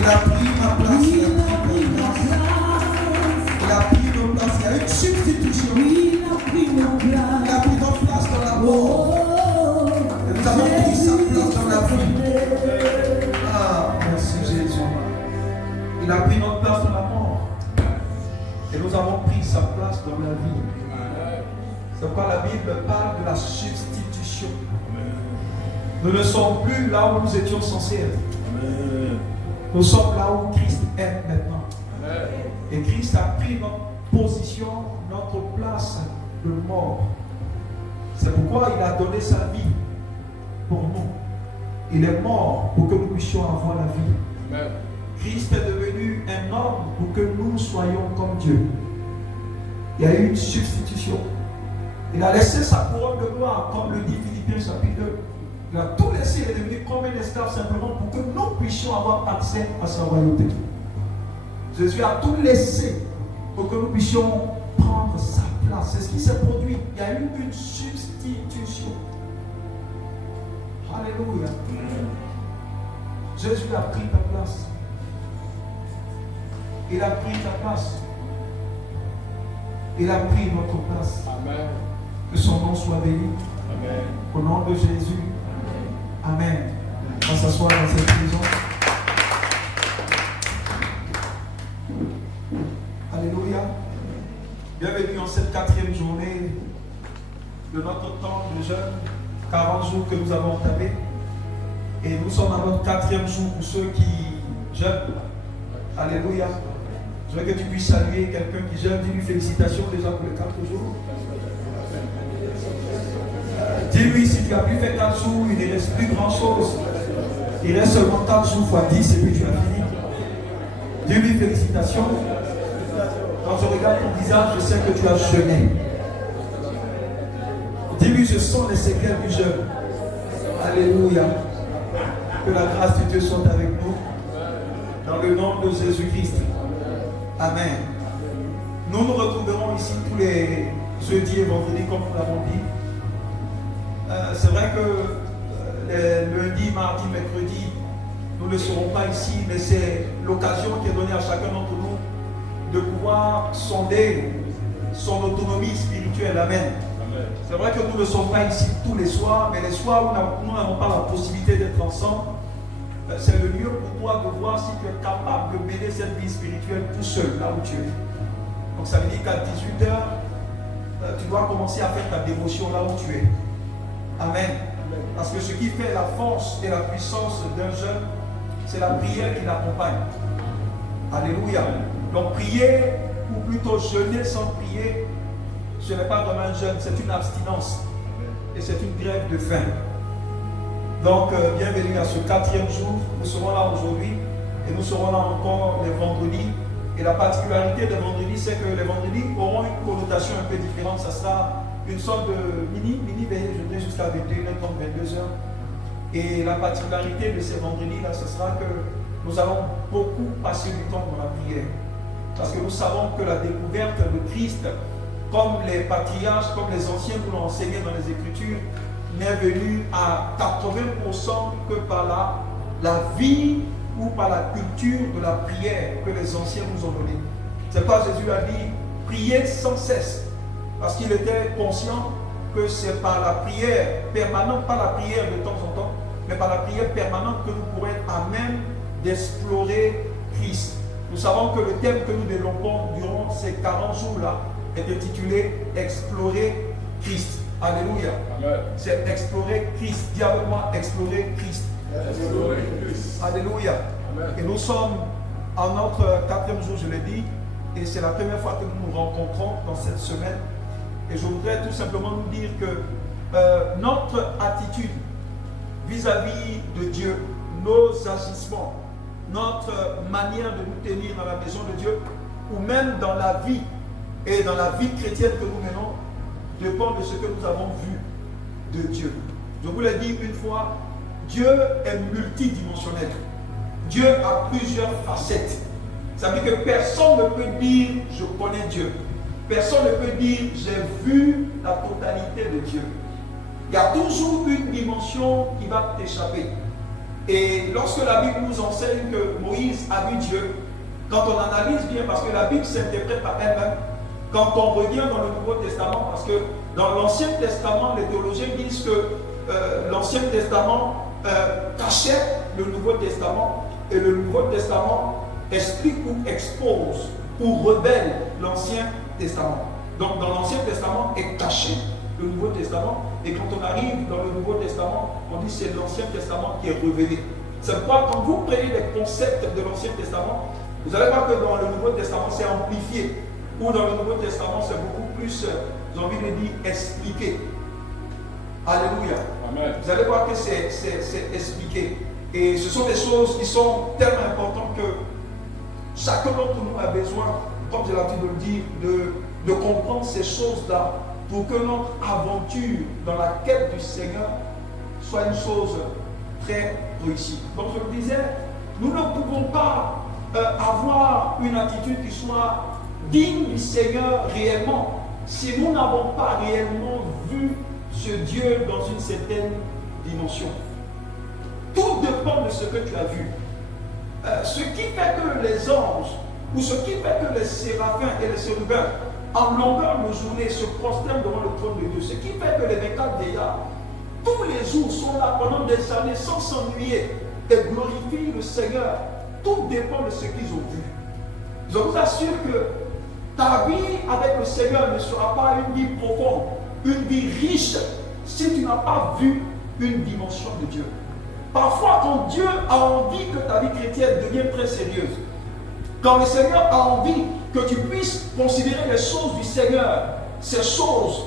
Il a pris ma place. Il a pris nos places. Il y a une substitution. Il a pris notre place dans la mort. Et nous avons pris sa place dans la vie. Ah, merci Jésus. Il a pris notre place dans la mort. Et nous avons pris sa place dans la vie. C'est pourquoi la Bible parle de la substitution. Nous ne sommes plus là où nous étions censés être. Nous sommes là où Christ est maintenant. Et Christ a pris notre position, notre place de mort. C'est pourquoi il a donné sa vie pour nous. Il est mort pour que nous puissions avoir la vie. Christ est devenu un homme pour que nous soyons comme Dieu. Il y a eu une substitution. Il a laissé sa couronne de gloire, comme le dit Philippiens chapitre 2. Il a tout laissé, il est devenu comme un esclave simplement pour que nous puissions avoir accès à sa royauté. Jésus a tout laissé pour que nous puissions prendre sa place. C'est ce qui s'est produit. Il y a eu une substitution. Alléluia. Jésus a pris ta place. Il a pris ta place. Il a pris notre place. Amen. Que son nom soit béni. Amen. Au nom de Jésus. Amen. On va s'asseoir dans cette maison. Alléluia. Bienvenue en cette 4e journée de notre temps de jeûne. 40 jours que nous avons entamés. Et nous sommes à notre 4e jour pour ceux qui jeûnent. Alléluia. Je veux que tu puisses saluer quelqu'un qui jeûne. Dis-lui félicitations déjà pour les 4 jours. Dis-lui, si tu as plus fait 4 jours, il ne reste plus grand chose. Il reste seulement 4 jours fois 10 et puis tu as fini. Dis-lui félicitations. Quand je regarde ton visage, je sais que tu as jeûné. Dis-lui, je sens les séquelles du jeûne. Alléluia. Que la grâce de Dieu soit avec nous. Dans le nom de Jésus-Christ. Amen. Nous nous retrouverons ici tous les jeudis et vendredis, comme nous l'avons dit. C'est vrai que les lundis, mardis, mercredis, nous ne serons pas ici, mais c'est l'occasion qui est donnée à chacun d'entre nous de pouvoir sonder son autonomie spirituelle. Amen. C'est vrai que nous ne sommes pas ici tous les soirs, mais les soirs où nous n'avons pas la possibilité d'être ensemble, c'est le lieu pour toi de voir si tu es capable de mener cette vie spirituelle tout seul, là où tu es. Donc ça veut dire qu'à 18h, tu dois commencer à faire ta dévotion là où tu es. Amen. Parce que ce qui fait la force et la puissance d'un jeûne, c'est la prière qui l'accompagne. Alléluia. Donc prier, ou plutôt jeûner sans prier, ce n'est pas vraiment un jeûne, c'est une abstinence. Et c'est une grève de faim. Donc, bienvenue à ce 4e jour. Nous serons là aujourd'hui et nous serons là encore les vendredis. Et la particularité des vendredis, c'est que les vendredis auront une connotation un peu différente. Ça sera une sorte de mini-veillée, je dirais jusqu'à 21h30, 22h. Et la particularité de ces vendredis-là, ce sera que nous allons beaucoup passer du temps dans la prière. Parce que nous savons que la découverte de Christ, comme les patriarches, comme les anciens nous l'ont enseigné dans les Écritures, n'est venu à 80% que par la vie ou par la culture de la prière que les anciens nous ont donnée. C'est pourquoi Jésus a dit, priez sans cesse. Parce qu'il était conscient que c'est par la prière permanente, pas la prière de temps en temps, mais par la prière permanente que nous pourrons être à même d'explorer Christ. Nous savons que le thème que nous développons durant ces 40 jours-là est intitulé « Explorer Christ ». Alléluia. C'est explorer Christ. Dis avec moi, explorer Christ. Explorer Christ. Alléluia. Amen. Et nous sommes en notre 4e jour, je l'ai dit, et c'est la première fois que nous nous rencontrons dans cette semaine. Et je voudrais tout simplement nous dire que notre attitude vis-à-vis de Dieu, nos agissements, notre manière de nous tenir dans la maison de Dieu, ou même dans la vie et dans la vie chrétienne que nous menons, dépend de ce que nous avons vu de Dieu. Je vous l'ai dit une fois, Dieu est multidimensionnel. Dieu a plusieurs facettes. Ça veut dire que personne ne peut dire « je connais Dieu ». Personne ne peut dire « j'ai vu la totalité de Dieu ». Il y a toujours une dimension qui va t'échapper. Et lorsque la Bible nous enseigne que Moïse a vu Dieu, quand on analyse bien, parce que la Bible s'interprète par elle-même, quand on revient dans le Nouveau Testament, parce que dans l'Ancien Testament, les théologiens disent que l'Ancien Testament cachait le Nouveau Testament, et le Nouveau Testament explique ou expose ou révèle l'Ancien Testament. Donc dans l'Ancien Testament est caché le Nouveau Testament, et quand on arrive dans le Nouveau Testament, on dit c'est l'Ancien Testament qui est révélé. C'est pourquoi quand vous prenez les concepts de l'Ancien Testament, vous allez voir que dans le Nouveau Testament c'est amplifié, ou dans le Nouveau Testament c'est beaucoup plus, j'ai envie de dire, expliqué. Alléluia. Amen. Vous allez voir que c'est expliqué. Et ce sont des choses qui sont tellement importantes que chacun d'entre nous a besoin, comme j'ai l'habitude de le dire, de comprendre ces choses-là pour que notre aventure dans la quête du Seigneur soit une chose très réussie. Donc je le disais, nous ne pouvons pas avoir une attitude qui soit digne du Seigneur réellement si nous n'avons pas réellement vu ce Dieu dans une certaine dimension. Tout dépend de ce que tu as vu. Ce qui fait que les anges, ou ce qui fait que les séraphins et les chérubins, en longueur de journée, se prosternent devant le trône de Dieu, ce qui fait que les 24 vieillards, tous les jours, sont là pendant des années sans s'ennuyer et glorifient le Seigneur, tout dépend de ce qu'ils ont vu. Je vous assure que ta vie avec le Seigneur ne sera pas une vie profonde, une vie riche, si tu n'as pas vu une dimension de Dieu. Parfois, quand Dieu a envie que ta vie chrétienne devienne très sérieuse, quand le Seigneur a envie que tu puisses considérer les choses du Seigneur, ces choses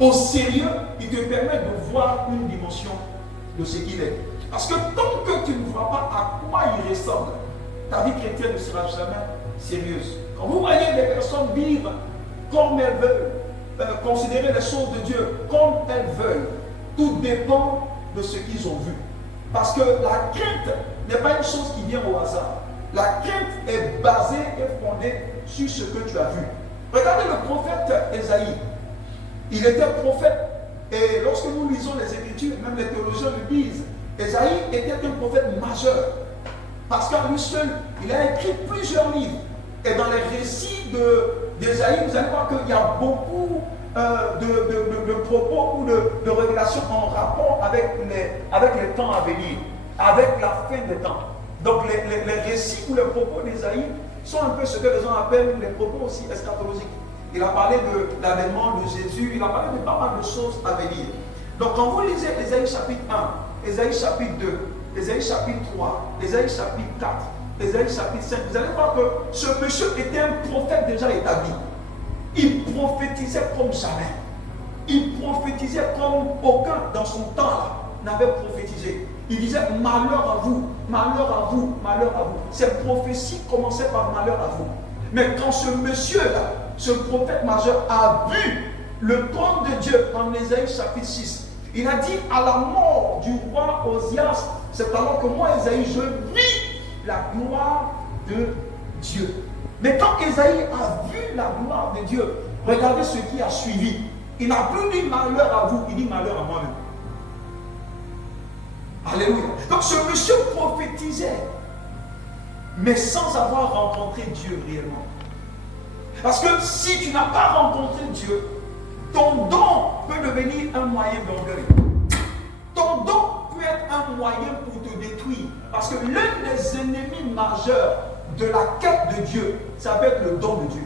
au sérieux, il te permet de voir une dimension de ce qu'il est. Parce que tant que tu ne vois pas à quoi il ressemble, ta vie chrétienne ne sera jamais sérieuse. Quand vous voyez des personnes vivre comme elles veulent, considérer les choses de Dieu comme elles veulent, tout dépend de ce qu'ils ont vu. Parce que la crainte n'est pas une chose qui vient au hasard. La crainte est basée et fondée sur ce que tu as vu. Regardez le prophète Ésaïe. Il était prophète. Et lorsque nous lisons les Écritures, même les théologiens le disent, Ésaïe était un prophète majeur. Parce qu'à lui seul, il a écrit plusieurs livres. Et dans les récits d'Ésaïe, vous allez voir qu'il y a beaucoup de propos ou de révélations en rapport avec les temps à venir, avec la fin des temps. Donc les récits ou les propos d'Ésaïe sont un peu ce que les gens appellent les propos aussi eschatologiques. Il a parlé de l'avènement de Jésus, il a parlé de pas mal de choses à venir. Donc quand vous lisez Ésaïe chapitre 1, Ésaïe chapitre 2, Ésaïe chapitre 3, Ésaïe chapitre 4, Ésaïe chapitre 5, vous allez voir que ce monsieur était un prophète déjà établi. Il prophétisait comme jamais. Il prophétisait comme aucun dans son temps n'avait prophétisé. Il disait malheur à vous, malheur à vous, malheur à vous. Ces prophéties commençaient par malheur à vous. Mais quand ce monsieur-là, ce prophète majeur, a vu le trône de Dieu en Ésaïe chapitre 6, il a dit à la mort du roi Osias, c'est alors que moi, Ésaïe, je vis la gloire de Dieu. Mais quand Ésaïe a vu la gloire de Dieu, regardez ce qui a suivi. Il n'a plus dit malheur à vous, il dit malheur à moi-même. Alléluia. Donc ce monsieur prophétisait, mais sans avoir rencontré Dieu réellement. Parce que si tu n'as pas rencontré Dieu, ton don peut devenir un moyen d'orgueil. Ton don peut être un moyen pour te détruire. Parce que l'un des ennemis majeurs de la quête de Dieu, ça va être le don de Dieu.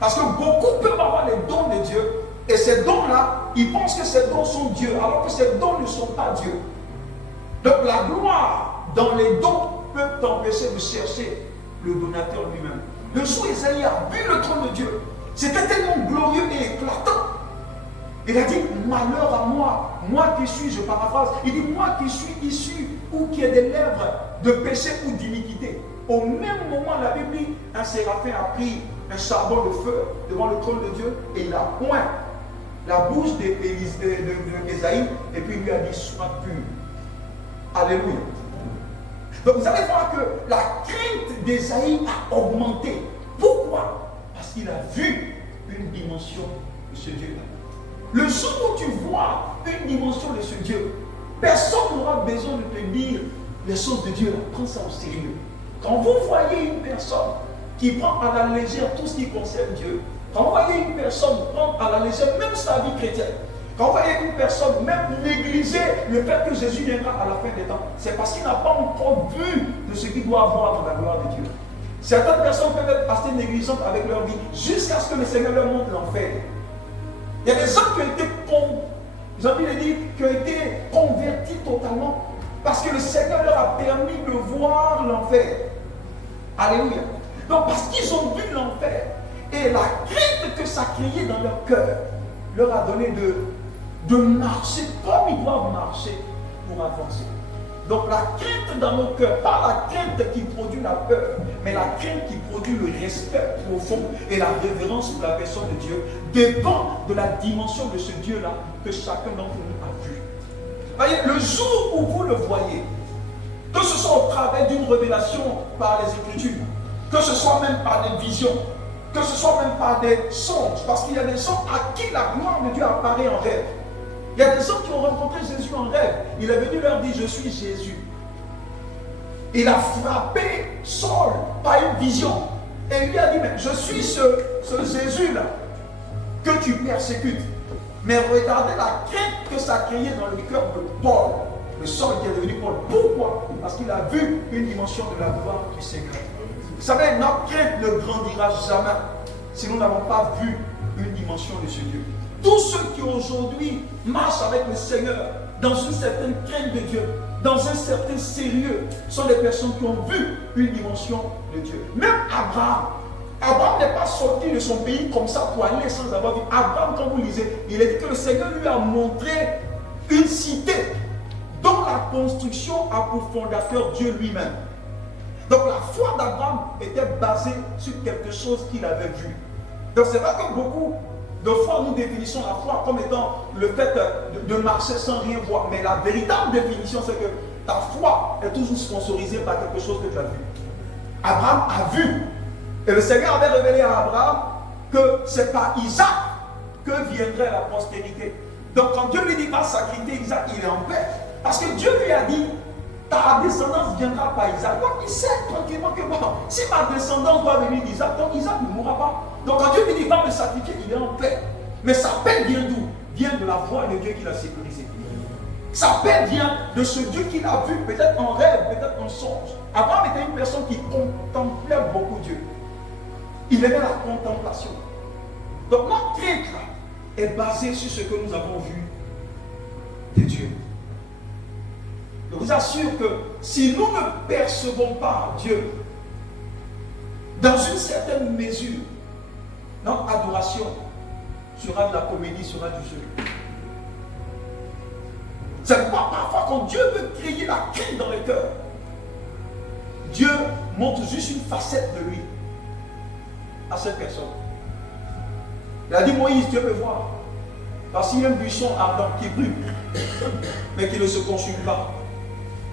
Parce que beaucoup peuvent avoir les dons de Dieu, et ces dons-là, ils pensent que ces dons sont Dieu, alors que ces dons ne sont pas Dieu. Donc la gloire dans les dons peut t'empêcher de chercher le donateur lui-même. Le jour où Ésaïe a vu le trône de Dieu, c'était tellement glorieux et éclatant. Il a dit, malheur à moi, moi qui suis, je paraphrase, il dit, moi qui suis issu ou qui ai des lèvres de péché ou d'iniquité. Au même moment, la Bible dit, un séraphin a pris un charbon de feu devant le trône de Dieu et il a oint la bouche d'Ésaïe et puis il lui a dit, sois pur. Alléluia. Donc vous allez voir que la crainte d'Ésaïe a augmenté. Pourquoi? Parce qu'il a vu une dimension de ce Dieu-là. Le jour où tu vois une dimension de ce Dieu, personne n'aura besoin de te dire les choses de Dieu, prends ça au sérieux. Quand vous voyez une personne qui prend à la légère tout ce qui concerne Dieu, quand vous voyez une personne prendre à la légère même sa vie chrétienne, quand vous voyez une personne même négliger le fait que Jésus viendra à la fin des temps, c'est parce qu'il n'a pas encore vu de ce qu'il doit avoir dans la gloire de Dieu. Certaines personnes peuvent être assez négligentes avec leur vie jusqu'à ce que le Seigneur leur montre l'enfer. Il y a des gens qui ont été qui ont été convertis totalement parce que le Seigneur leur a permis de voir l'enfer. Alléluia. Donc parce qu'ils ont vu l'enfer et la crainte que ça créait dans leur cœur leur a donné de marcher comme ils doivent marcher pour avancer. Donc la crainte dans nos cœurs, pas la crainte qui produit la peur, mais la crainte qui produit le respect profond et la révérence pour la personne de Dieu, dépend de la dimension de ce Dieu-là que chacun d'entre nous a vu. Voyez, le jour où vous le voyez, que ce soit au travers d'une révélation par les Écritures, que ce soit même par des visions, que ce soit même par des songes, parce qu'il y a des gens à qui la gloire de Dieu apparaît en rêve. Il y a des gens qui ont rencontré Jésus en rêve. Il est venu leur dire, je suis Jésus. Il a frappé Saul par une vision. Et il lui a dit, mais je suis ce Jésus-là que tu persécutes. Mais regardez la crainte que ça a créé dans le cœur de Paul. Le Saul qui est devenu Paul. Pourquoi? Parce qu'il a vu une dimension de la gloire du Seigneur. Vous savez, notre crainte ne grandira jamais si nous n'avons pas vu une dimension de ce Dieu. Tous ceux qui aujourd'hui marchent avec le Seigneur dans une certaine crainte de Dieu, dans un certain sérieux, sont des personnes qui ont vu une dimension de Dieu. Même Abraham n'est pas sorti de son pays comme ça pour aller sans avoir vu. Abraham, quand vous lisez, il est dit que le Seigneur lui a montré une cité dont la construction a pour fondateur Dieu lui-même. Donc la foi d'Abraham était basée sur quelque chose qu'il avait vu. Donc c'est vrai que beaucoup de fois nous définissons la foi comme étant le fait de marcher sans rien voir. Mais la véritable définition, c'est que ta foi est toujours sponsorisée par quelque chose que tu as vu. Abraham a vu. Et le Seigneur avait révélé à Abraham que c'est par Isaac que viendrait la postérité. Donc quand Dieu lui dit va sacrifier Isaac, il est en paix. Parce que Dieu lui a dit, ta descendance viendra par Isaac. Donc il sait tranquillement que bon, si ma descendance doit venir d'Isaac, donc Isaac ne mourra pas. Donc quand Dieu lui dit va me sacrifier, il est en paix. Mais sa paix vient d'où? Vient de la voix de Dieu qu'il a sécurisée. Sa paix vient de ce Dieu qu'il a vu, peut-être en rêve, peut-être en songe. Abraham était une personne qui contemplait beaucoup Dieu. Il aimait la contemplation. Donc notre crainte est basée sur ce que nous avons vu de Dieu. Je vous assure que si nous ne percevons pas Dieu dans une certaine mesure, notre adoration sera de la comédie, sera du jeu. C'est pas parfois quand Dieu veut créer la crainte dans le cœur, Dieu montre juste une facette de lui à cette personne. Il a dit Moïse, Dieu peut voir. Parce qu'il y a un buisson ardent qui brûle, mais qui ne se consume pas.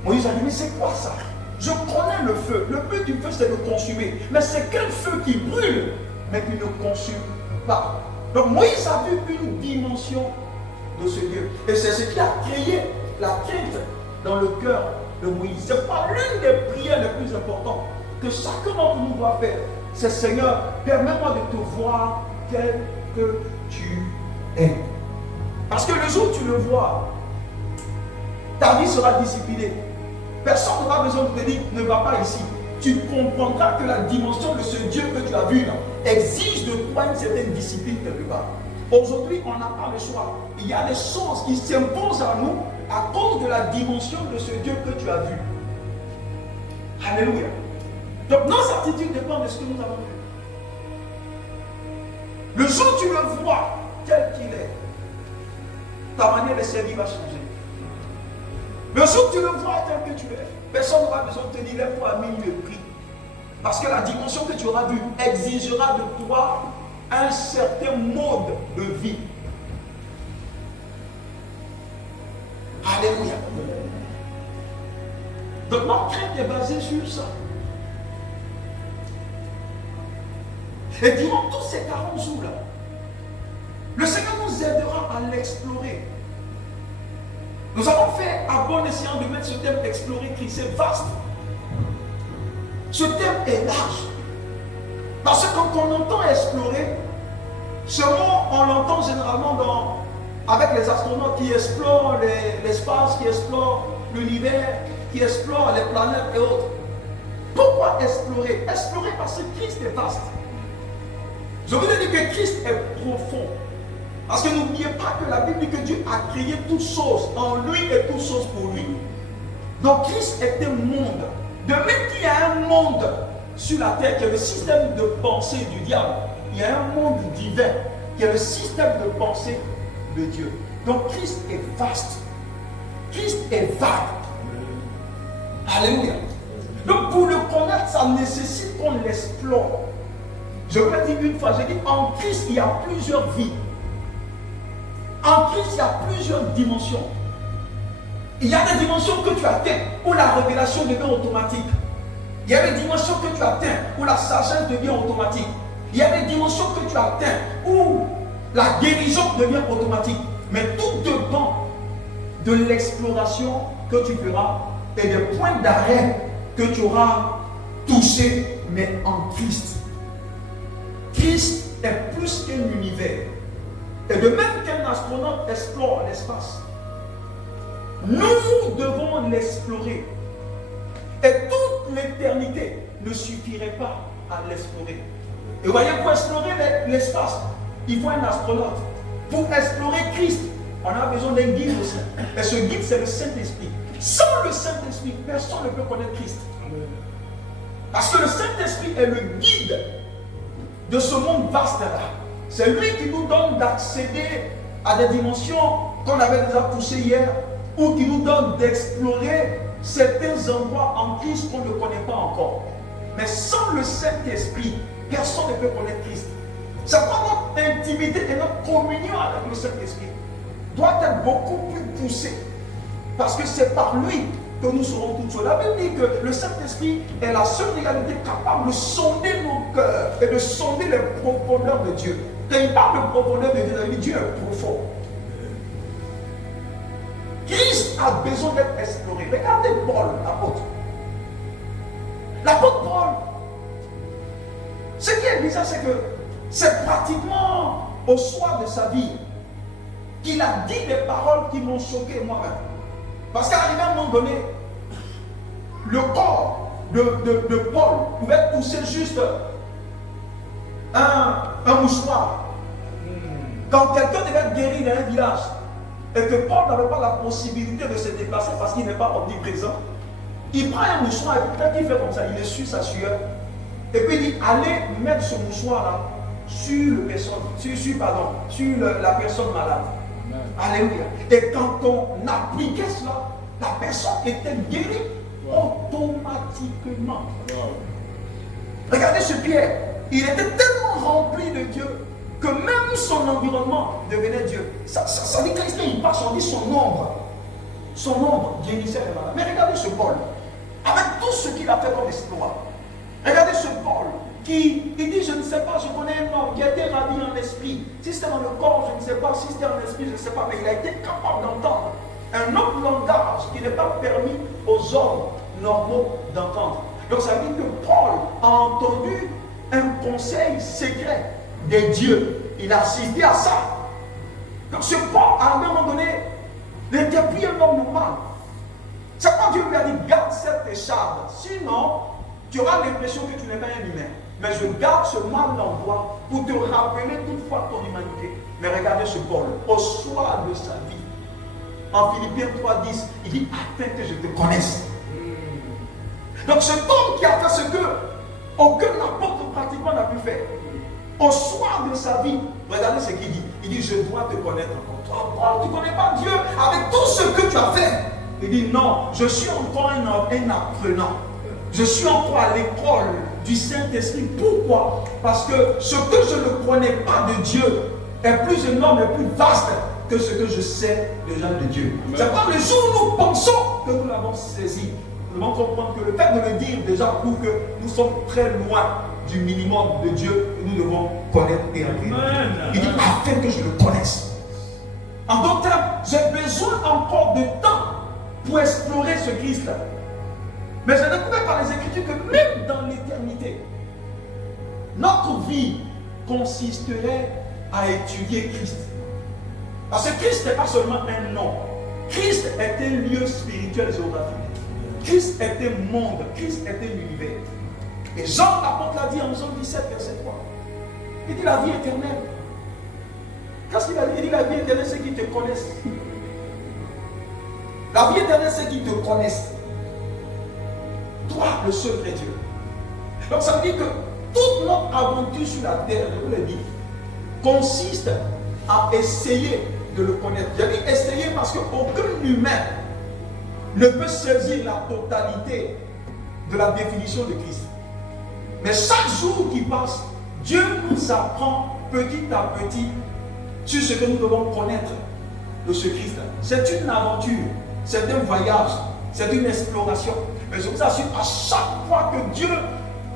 Moïse a dit, mais c'est quoi ça? Je connais le feu. Le but du feu, c'est de consumer. Mais c'est quel feu qui brûle, mais qui ne consume pas? Donc Moïse a vu une dimension de ce Dieu. Et c'est ce qui a créé la crainte dans le cœur de Moïse. Ce n'est pas l'une des prières les plus importantes que chacun d'entre nous doit faire. C'est Seigneur, permets-moi de te voir tel que tu es. Parce que le jour où tu le vois, ta vie sera disciplinée. Personne n'aura besoin de te dire ne va pas ici. Tu comprendras que la dimension de ce Dieu que tu as vu là exige de toi une certaine discipline quelque part. Aujourd'hui, on n'a pas le choix. Il y a des choses qui s'imposent à nous à cause de la dimension de ce Dieu que tu as vu. Alléluia. Donc nos attitudes dépendent de ce que nous avons vu. Le jour où tu le vois tel qu'il est, ta manière de servir va changer. Le jour où tu le vois tel que tu es, personne n'aura besoin de te dire lève-toi à 1000 le prix. Parce que la dimension que tu auras vue exigera de toi un certain mode de vie. Alléluia. Donc notre crainte est basée sur ça. Et durant tous ces 40 jours-là, le Seigneur nous aidera à l'explorer. Nous avons fait à bon escient de mettre ce thème explorer Christ. C'est vaste. Ce thème est large. Parce que quand on entend explorer, ce mot, on l'entend généralement avec les astronautes qui explorent l'espace, qui explorent l'univers, qui explorent les planètes et autres. Pourquoi explorer? Explorer parce que Christ est vaste. Je voulais dire que Christ est profond. Parce que n'oubliez pas que la Bible dit que Dieu a créé toutes choses en lui et toutes choses pour lui. Donc Christ est un monde. De même qu'il y a un monde sur la terre qui est le système de pensée du diable, il y a un monde divin qui est le système de pensée de Dieu. Donc Christ est vaste. Christ est vague. Alléluia. Donc pour le connaître, ça nécessite qu'on l'explore. Je vous l'ai dit une fois, j'ai dit en Christ il y a plusieurs vies. En Christ il y a plusieurs dimensions. Il y a des dimensions que tu atteins où la révélation devient automatique. Il y a des dimensions que tu atteins où la sagesse devient automatique. Il y a des dimensions que tu atteins où la guérison devient automatique. Mais tout dépend de l'exploration que tu feras et des points d'arrêt que tu auras touchés, mais en Christ. Christ est plus qu'un univers. Et de même qu'un astronaute explore l'espace, nous devons l'explorer. Et toute l'éternité ne suffirait pas à l'explorer. Et vous voyez, pour explorer l'espace, il faut un astronaute. Pour explorer Christ, on a besoin d'un guide aussi. Et ce guide, c'est le Saint-Esprit. Sans le Saint-Esprit, personne ne peut connaître Christ. Parce que le Saint-Esprit est le guide de ce monde vaste-là. C'est lui qui nous donne d'accéder à des dimensions qu'on avait déjà touchées hier, ou qui nous donne d'explorer certains endroits en Christ qu'on ne connaît pas encore. Mais sans le Saint-Esprit, personne ne peut connaître Christ. C'est pourquoi notre intimité et notre communion avec le Saint-Esprit doit être beaucoup plus poussée. Parce que c'est par lui que nous serons toutes choses. La Bible dit que le Saint-Esprit est la seule réalité capable de sonder nos cœurs et de sonder les profondeurs de Dieu. Quand il parle de profondeur de Dieu, il dit Dieu est profond. Christ a besoin d'être exploré. Regardez Paul, l'apôtre. L'apôtre Paul, ce qui est bizarre, c'est que c'est pratiquement au soir de sa vie qu'il a dit des paroles qui m'ont choqué moi-même. Parce qu'à un moment donné, le corps de Paul pouvait pousser juste un mouchoir. Quand quelqu'un devait être guéri dans un village et que Paul n'avait pas la possibilité de se déplacer parce qu'il n'est pas omniprésent, il prend un mouchoir et puis quand il fait comme ça, il essuie sa sueur et puis il dit allez mettre ce mouchoir-là sur la personne malade. Alléluia. Et quand on appliquait cela, la personne était guérie automatiquement. Regardez ce Pierre. Il était tellement rempli de Dieu que même son environnement devenait Dieu. Ça dit quand il passe, on dit son ombre guérissait les malades. Mais regardez ce Paul, avec tout ce qu'il a fait comme exploit. Regardez ce Paul qui dit je ne sais pas, je connais un homme qui a été ravi en esprit. Si c'était dans le corps, je ne sais pas. Si c'était en esprit, je ne sais pas. Mais il a été capable d'entendre un autre langage qui n'est pas permis aux hommes normaux d'entendre. Donc ça veut dire que Paul a entendu un conseil secret des dieux. Il a assisté à ça. Donc ce Paul, à un moment donné, n'était plus un homme normal. C'est quand Dieu lui a dit garde cette écharpe. Sinon, tu auras l'impression que tu n'es pas un humain. Mais je garde ce mal en toi pour te rappeler toutefois ton humanité. Mais regardez ce Paul, au soir de sa vie, en Philippiens 3:10, il dit afin que je te connaisse. Donc cet homme qui a fait ce que aucun apôtre pratiquement n'a pu faire, au soir de sa vie, regardez ce qu'il dit. Il dit je dois te connaître encore. Toi, Paul, tu ne connais pas Dieu avec tout ce que tu as fait. Il dit non, je suis encore un apprenant. Je suis encore à l'école du Saint-Esprit. Pourquoi? Parce que ce que je ne connais pas de Dieu est plus énorme et plus vaste que ce que je sais déjà de Dieu. C'est pas le jour où nous pensons que nous l'avons saisi. Nous devons comprendre que le fait de le dire déjà prouve que nous sommes très loin du minimum de Dieu que nous devons connaître et acquérir. Il dit afin que je le connaisse. En d'autres termes, j'ai besoin encore de temps pour explorer ce Christ-là. Mais j'ai découvert par les Écritures que même dans l'éternité, notre vie consisterait à étudier Christ. Parce que Christ n'est pas seulement un nom. Christ est un lieu spirituel géographique. Christ est un monde. Christ est un univers. Et Jean l'apôtre l'a dit en Jean 17, verset 3. Il dit la vie éternelle. Qu'est-ce qu'il a dit? Il dit la vie éternelle, c'est qu'ils te connaissent. La vie éternelle, c'est qu'ils te connaissent. Toi, le seul vrai Dieu. Donc ça veut dire que toute notre aventure sur la terre, je vous l'ai dit, consiste à essayer de le connaître. J'ai dit essayer parce qu'aucun humain ne peut saisir la totalité de la définition de Christ. Mais chaque jour qui passe, Dieu nous apprend petit à petit sur ce que nous devons connaître de ce Christ. C'est une aventure, c'est un voyage, c'est une exploration. Mais je vous assure, à chaque fois que Dieu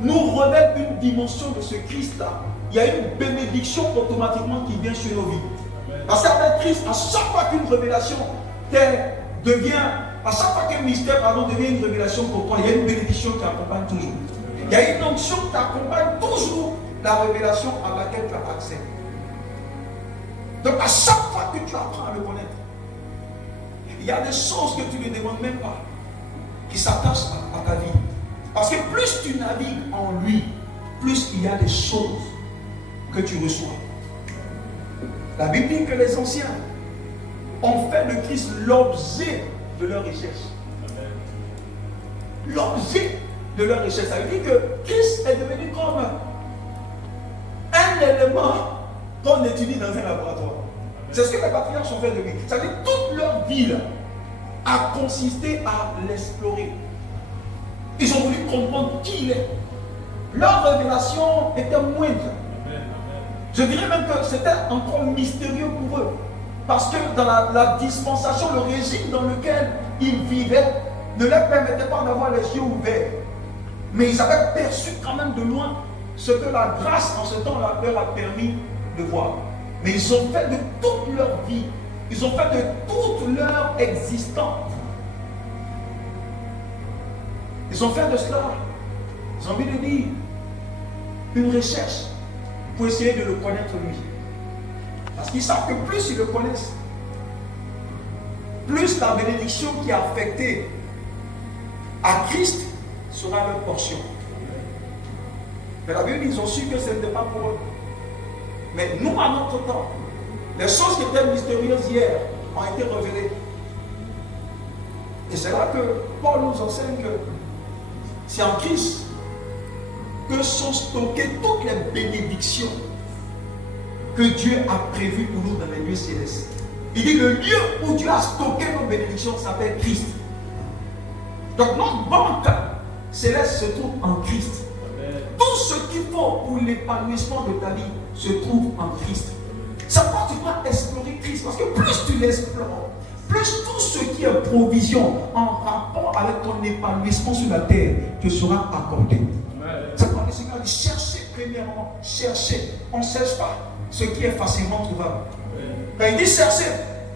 nous révèle une dimension de ce Christ-là, il y a une bénédiction automatiquement qui vient sur nos vies. Parce qu'avec Christ, à chaque fois qu'une révélation devient, à chaque fois qu'un mystère devient une révélation pour toi, il y a une bénédiction qui accompagne toujours. Il y a une onction qui accompagne toujours la révélation à laquelle tu as accès. Donc à chaque fois que tu apprends à le connaître, il y a des choses que tu ne demandes même pas, qui s'attachent à ta vie. Parce que plus tu navigues en lui, plus il y a des choses que tu reçois. La Bible dit que les anciens ont fait de Christ l'objet de leur recherche. L'objet de leur recherche. Ça veut dire que Christ est devenu comme un élément qu'on étudie dans un laboratoire. C'est ce que les patriarches ont fait de lui. Ça veut dire que toute leur vie là, a consisté à l'explorer. Ils ont voulu comprendre qui il est. Leur révélation était moindre. Je dirais même que c'était encore mystérieux pour eux. Parce que dans la dispensation, le régime dans lequel ils vivaient ne leur permettait pas d'avoir les yeux ouverts. Mais ils avaient perçu quand même de loin ce que la grâce en ce temps-là leur a permis de voir. Mais ils ont fait de toute leur vie, ils ont fait de toute leur existence. Ils ont fait de cela, ils ont envie de dire, une recherche pour essayer de le connaître lui. Parce qu'ils savent que plus ils le connaissent, plus la bénédiction qui a affecté à Christ sera leur portion. Mais la Bible dit qu'ils ont su que ce n'était pas pour eux. Mais nous, à notre temps, les choses qui étaient mystérieuses hier ont été révélées. Et c'est là que Paul nous enseigne que c'est en Christ que sont stockées toutes les bénédictions que Dieu a prévues pour nous dans les lieux célestes. Il dit le lieu où Dieu a stocké nos bénédictions s'appelle Christ. Donc notre banque céleste se trouve en Christ. Amen. Tout ce qu'il faut pour l'épanouissement de ta vie se trouve en Christ. C'est pourquoi tu dois explorer Christ. Parce que plus tu l'explores, plus tout ce qui est provision en rapport avec ton épanouissement sur la terre te sera accordé. C'est pourquoi le Seigneur dit cherchez premièrement, cherchez. On ne cherche pas ce qui est facilement trouvable. Quand il dit chercher,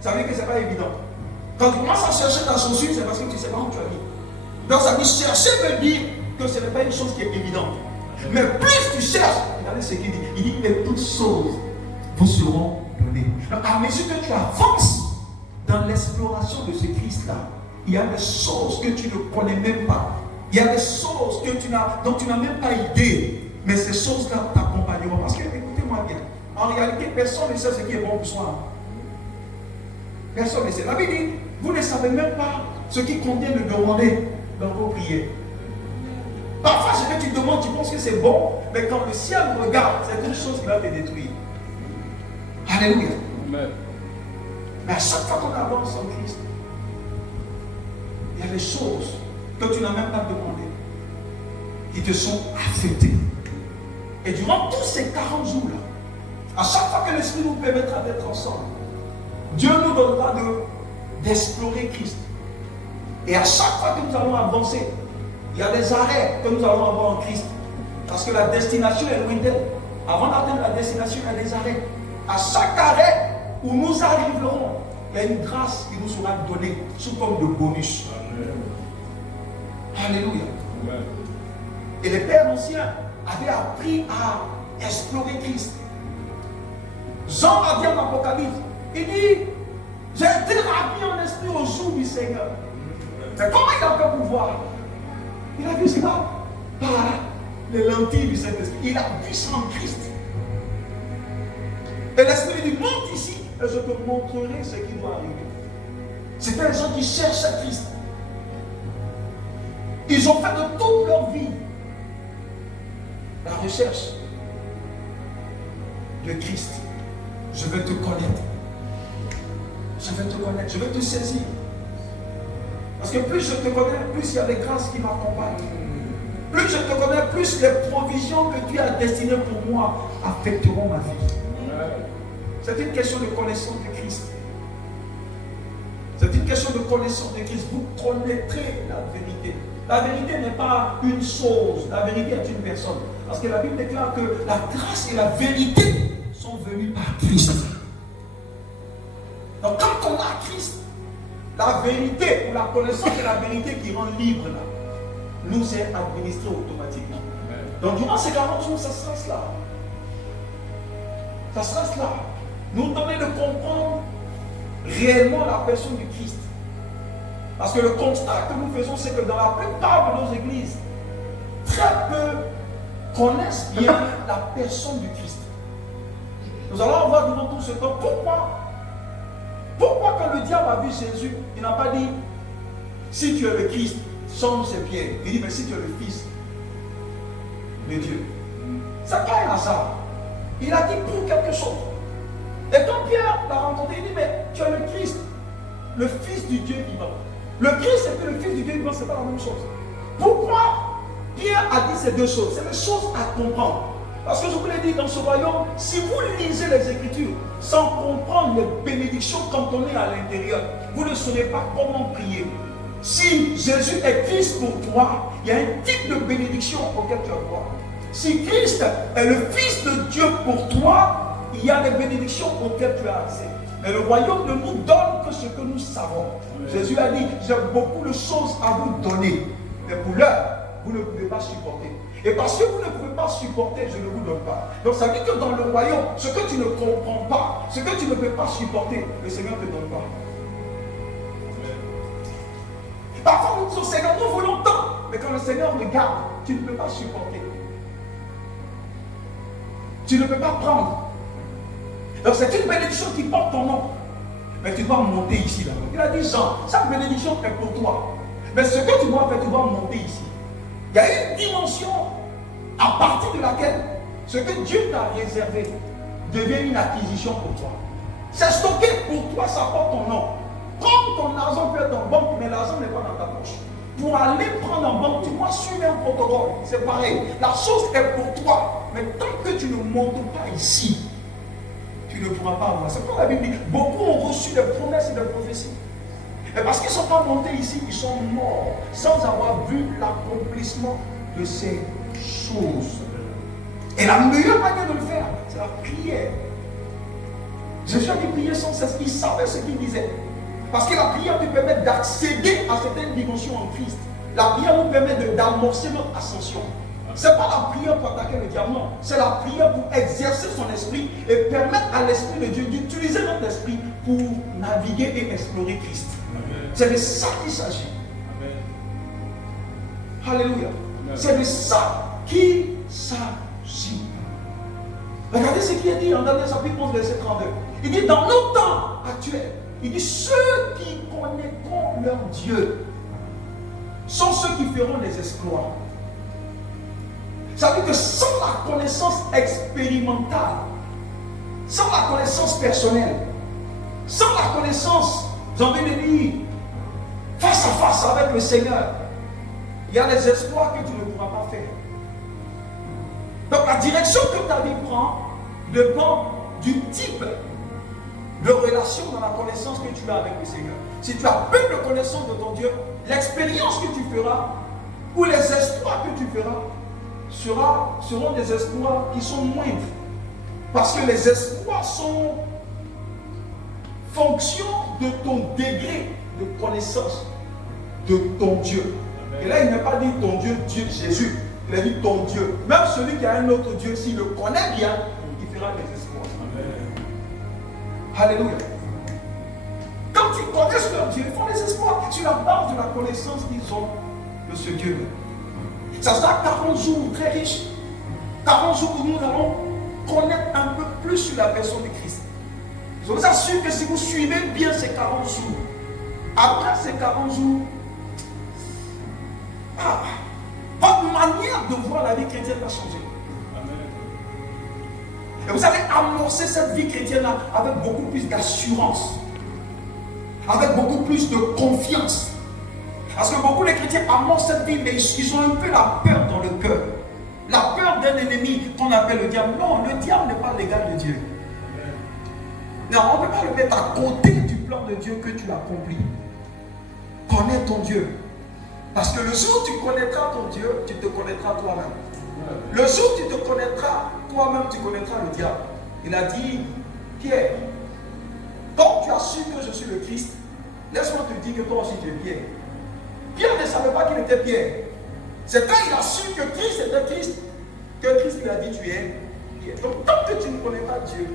ça veut dire que ce n'est pas évident. Quand tu commences à chercher ta chaussure, c'est parce que tu ne sais pas où tu as mis. Donc ça veut dire chercher veut dire que ce n'est pas une chose qui est évidente. Mais plus tu cherches, regardez ce qu'il dit. Il dit que toutes choses vous seront données. Donc à mesure que tu avances dans l'exploration de ce Christ-là, il y a des choses que tu ne connais même pas. Il y a des choses dont tu n'as même pas idée. Mais ces choses-là t'accompagneront. Parce que, écoutez-moi bien, en réalité, personne ne sait ce qui est bon pour soi. Personne ne sait. La Bible dit, vous ne savez même pas ce qui convient de demander dans vos prières. Parfois, ce que tu demandes, tu penses que c'est bon, mais quand le ciel regarde, c'est une chose qui va te détruire. Alléluia. Amen. Mais à chaque fois qu'on avance en Christ, il y a des choses que tu n'as même pas demandées qui te sont affectées. Et durant tous ces 40 jours-là, à chaque fois que l'Esprit nous permettra d'être ensemble, Dieu nous donnera d'explorer Christ. Et à chaque fois que nous allons avancer, il y a des arrêts que nous allons avoir en Christ. Parce que la destination est lointaine. Avant d'atteindre la destination, il y a des arrêts. À chaque arrêt où nous arriverons, il y a une grâce qui nous sera donnée sous forme de bonus. Alléluia. Et les pères anciens avaient appris à explorer Christ. Jean a dit en Apocalypse, il dit, j'ai été ravi en esprit au jour du Seigneur. Mais comment il a fait pour voir? Il a vu cela par les lentilles du Saint-Esprit. Il a vu ça en Christ. Et l'Esprit lui dit, monte ici et je te montrerai ce qui doit arriver. C'était les gens qui cherchaient Christ. Ils ont fait de toute leur vie la recherche de Christ. Je veux te connaître. Je veux te connaître. Je veux te saisir. Parce que plus je te connais, plus il y a des grâces qui m'accompagnent. Plus je te connais, plus les provisions que tu as destinées pour moi affecteront ma vie. C'est une question de connaissance de Christ. C'est une question de connaissance de Christ. Vous connaîtrez la vérité. La vérité n'est pas une chose. La vérité est une personne. Parce que la Bible déclare que la grâce et la vérité sont venues par Christ. Donc quand on a Christ, la vérité ou la connaissance de la vérité qui rend libre là, nous est administrée automatiquement. Donc durant ces 40 jours, ça sera cela. Ça sera cela. Nous donner de comprendre réellement la personne du Christ. Parce que le constat que nous faisons, c'est que dans la plupart de nos églises, très peu connaissent bien la personne du Christ. Nous allons voir durant tout ce temps pourquoi quand le diable a vu Jésus, il n'a pas dit si tu es le Christ, songe ses pieds. Il dit mais si tu es le Fils de Dieu. C'est pas un hasard. Il a dit pour quelque chose. Et quand Pierre l'a rencontré, il dit mais tu es le Christ, le Fils du Dieu vivant. Le Christ et puis le Fils du Dieu vivant, ce n'est pas la même chose. Pourquoi Pierre a dit ces deux choses? C'est des choses à comprendre. Parce que je vous l'ai dit, dans ce royaume, si vous lisez les Écritures sans comprendre les bénédictions cantonnées à l'intérieur, vous ne saurez pas comment prier. Si Jésus est Christ pour toi, il y a un type de bénédiction auquel tu as droit. Si Christ est le Fils de Dieu pour toi, il y a des bénédictions auxquelles tu as accès. Mais le royaume ne nous donne que ce que nous savons. Jésus a dit, j'ai beaucoup de choses à vous donner, mais pour l'heure, vous ne pouvez pas supporter. Et parce que vous ne pouvez pas supporter, je ne vous donne pas. Donc ça veut dire que dans le royaume, ce que tu ne comprends pas, ce que tu ne peux pas supporter, le Seigneur ne te donne pas. Parfois nous disons, Seigneur, nous voulons tant, mais quand le Seigneur regarde, tu ne peux pas supporter. Tu ne peux pas prendre. Donc c'est une bénédiction qui porte ton nom. Mais tu dois monter ici là. Il a dit Jean, cette bénédiction est pour toi. Mais ce que tu dois faire, tu dois monter ici. Il y a une dimension à partir de laquelle ce que Dieu t'a réservé devient une acquisition pour toi. C'est stocké pour toi, ça porte ton nom. Comme ton argent peut être en banque, mais l'argent n'est pas dans ta poche. Pour aller prendre en banque, tu dois suivre un protocole. C'est pareil. La chose est pour toi. Mais tant que tu ne montes pas ici, tu ne pourras pas avoir. C'est pourquoi la Bible dit, beaucoup ont reçu des promesses et des prophéties. Et parce qu'ils ne sont pas montés ici, ils sont morts sans avoir vu l'accomplissement de ces choses. Et la meilleure manière de le faire, c'est la prière. Jésus a dit prier sans cesse. Il savait ce qu'il disait. Parce que la prière te permet d'accéder à certaines dimensions en Christ. La prière nous permet d'amorcer notre ascension. Ce n'est pas la prière pour attaquer le diable, non. C'est la prière pour exercer son esprit et permettre à l'Esprit de Dieu d'utiliser notre esprit pour naviguer et explorer Christ. C'est de ça qu'il s'agit. Alléluia. C'est de ça qu'il s'agit. Regardez ce qu'il a dit en Daniel chapitre 11, verset 32. Il dit dans nos temps actuels, il dit ceux qui connaîtront leur Dieu sont ceux qui feront des exploits. Ça veut dire que sans la connaissance expérimentale, sans la connaissance personnelle, sans la connaissance, j'ai envie de dire, face à face avec le Seigneur, il y a des exploits que tu ne pourras pas faire. Donc la direction que ta vie prend dépend du type de relation dans la connaissance que tu as avec le Seigneur. Si tu as peu de connaissance de ton Dieu, l'expérience que tu feras ou les exploits que tu feras seront des exploits qui sont moindres. Parce que les exploits sont fonction de ton degré de connaissance de ton Dieu. Et là, il n'a pas dit ton Dieu, Dieu Jésus. Il a dit ton Dieu. Même celui qui a un autre Dieu, s'il le connaît bien, il fera des exploits. Alléluia. Quand ils connaissent leur Dieu, ils font des exploits sur la base de la connaissance qu'ils ont de ce Dieu. Ça sera 40 jours très riches. 40 jours où nous allons connaître un peu plus sur la personne de Christ. Je vous assure que si vous suivez bien ces 40 jours, après ces 40 jours, votre manière de voir la vie chrétienne va changer. Et vous allez amorcer cette vie chrétienne-là avec beaucoup plus d'assurance, avec beaucoup plus de confiance. Parce que beaucoup de chrétiens amorcent cette vie, mais ils ont un peu la peur dans le cœur. La peur d'un ennemi qu'on appelle le diable. Non, le diable n'est pas l'égal de Dieu. Non, on ne peut pas le mettre à côté du plan de Dieu que tu accomplis. Connais ton Dieu. Parce que le jour où tu connaîtras ton Dieu, tu te connaîtras toi-même. Le jour où tu te connaîtras toi-même, tu connaîtras le diable. Il a dit, Pierre, quand tu as su que je suis le Christ, laisse-moi te dire que toi aussi tu es Pierre. Pierre ne savait pas qu'il était Pierre. C'est quand il a su que Christ était Christ, que Christ lui a dit tu es Pierre. Donc tant que tu ne connais pas Dieu,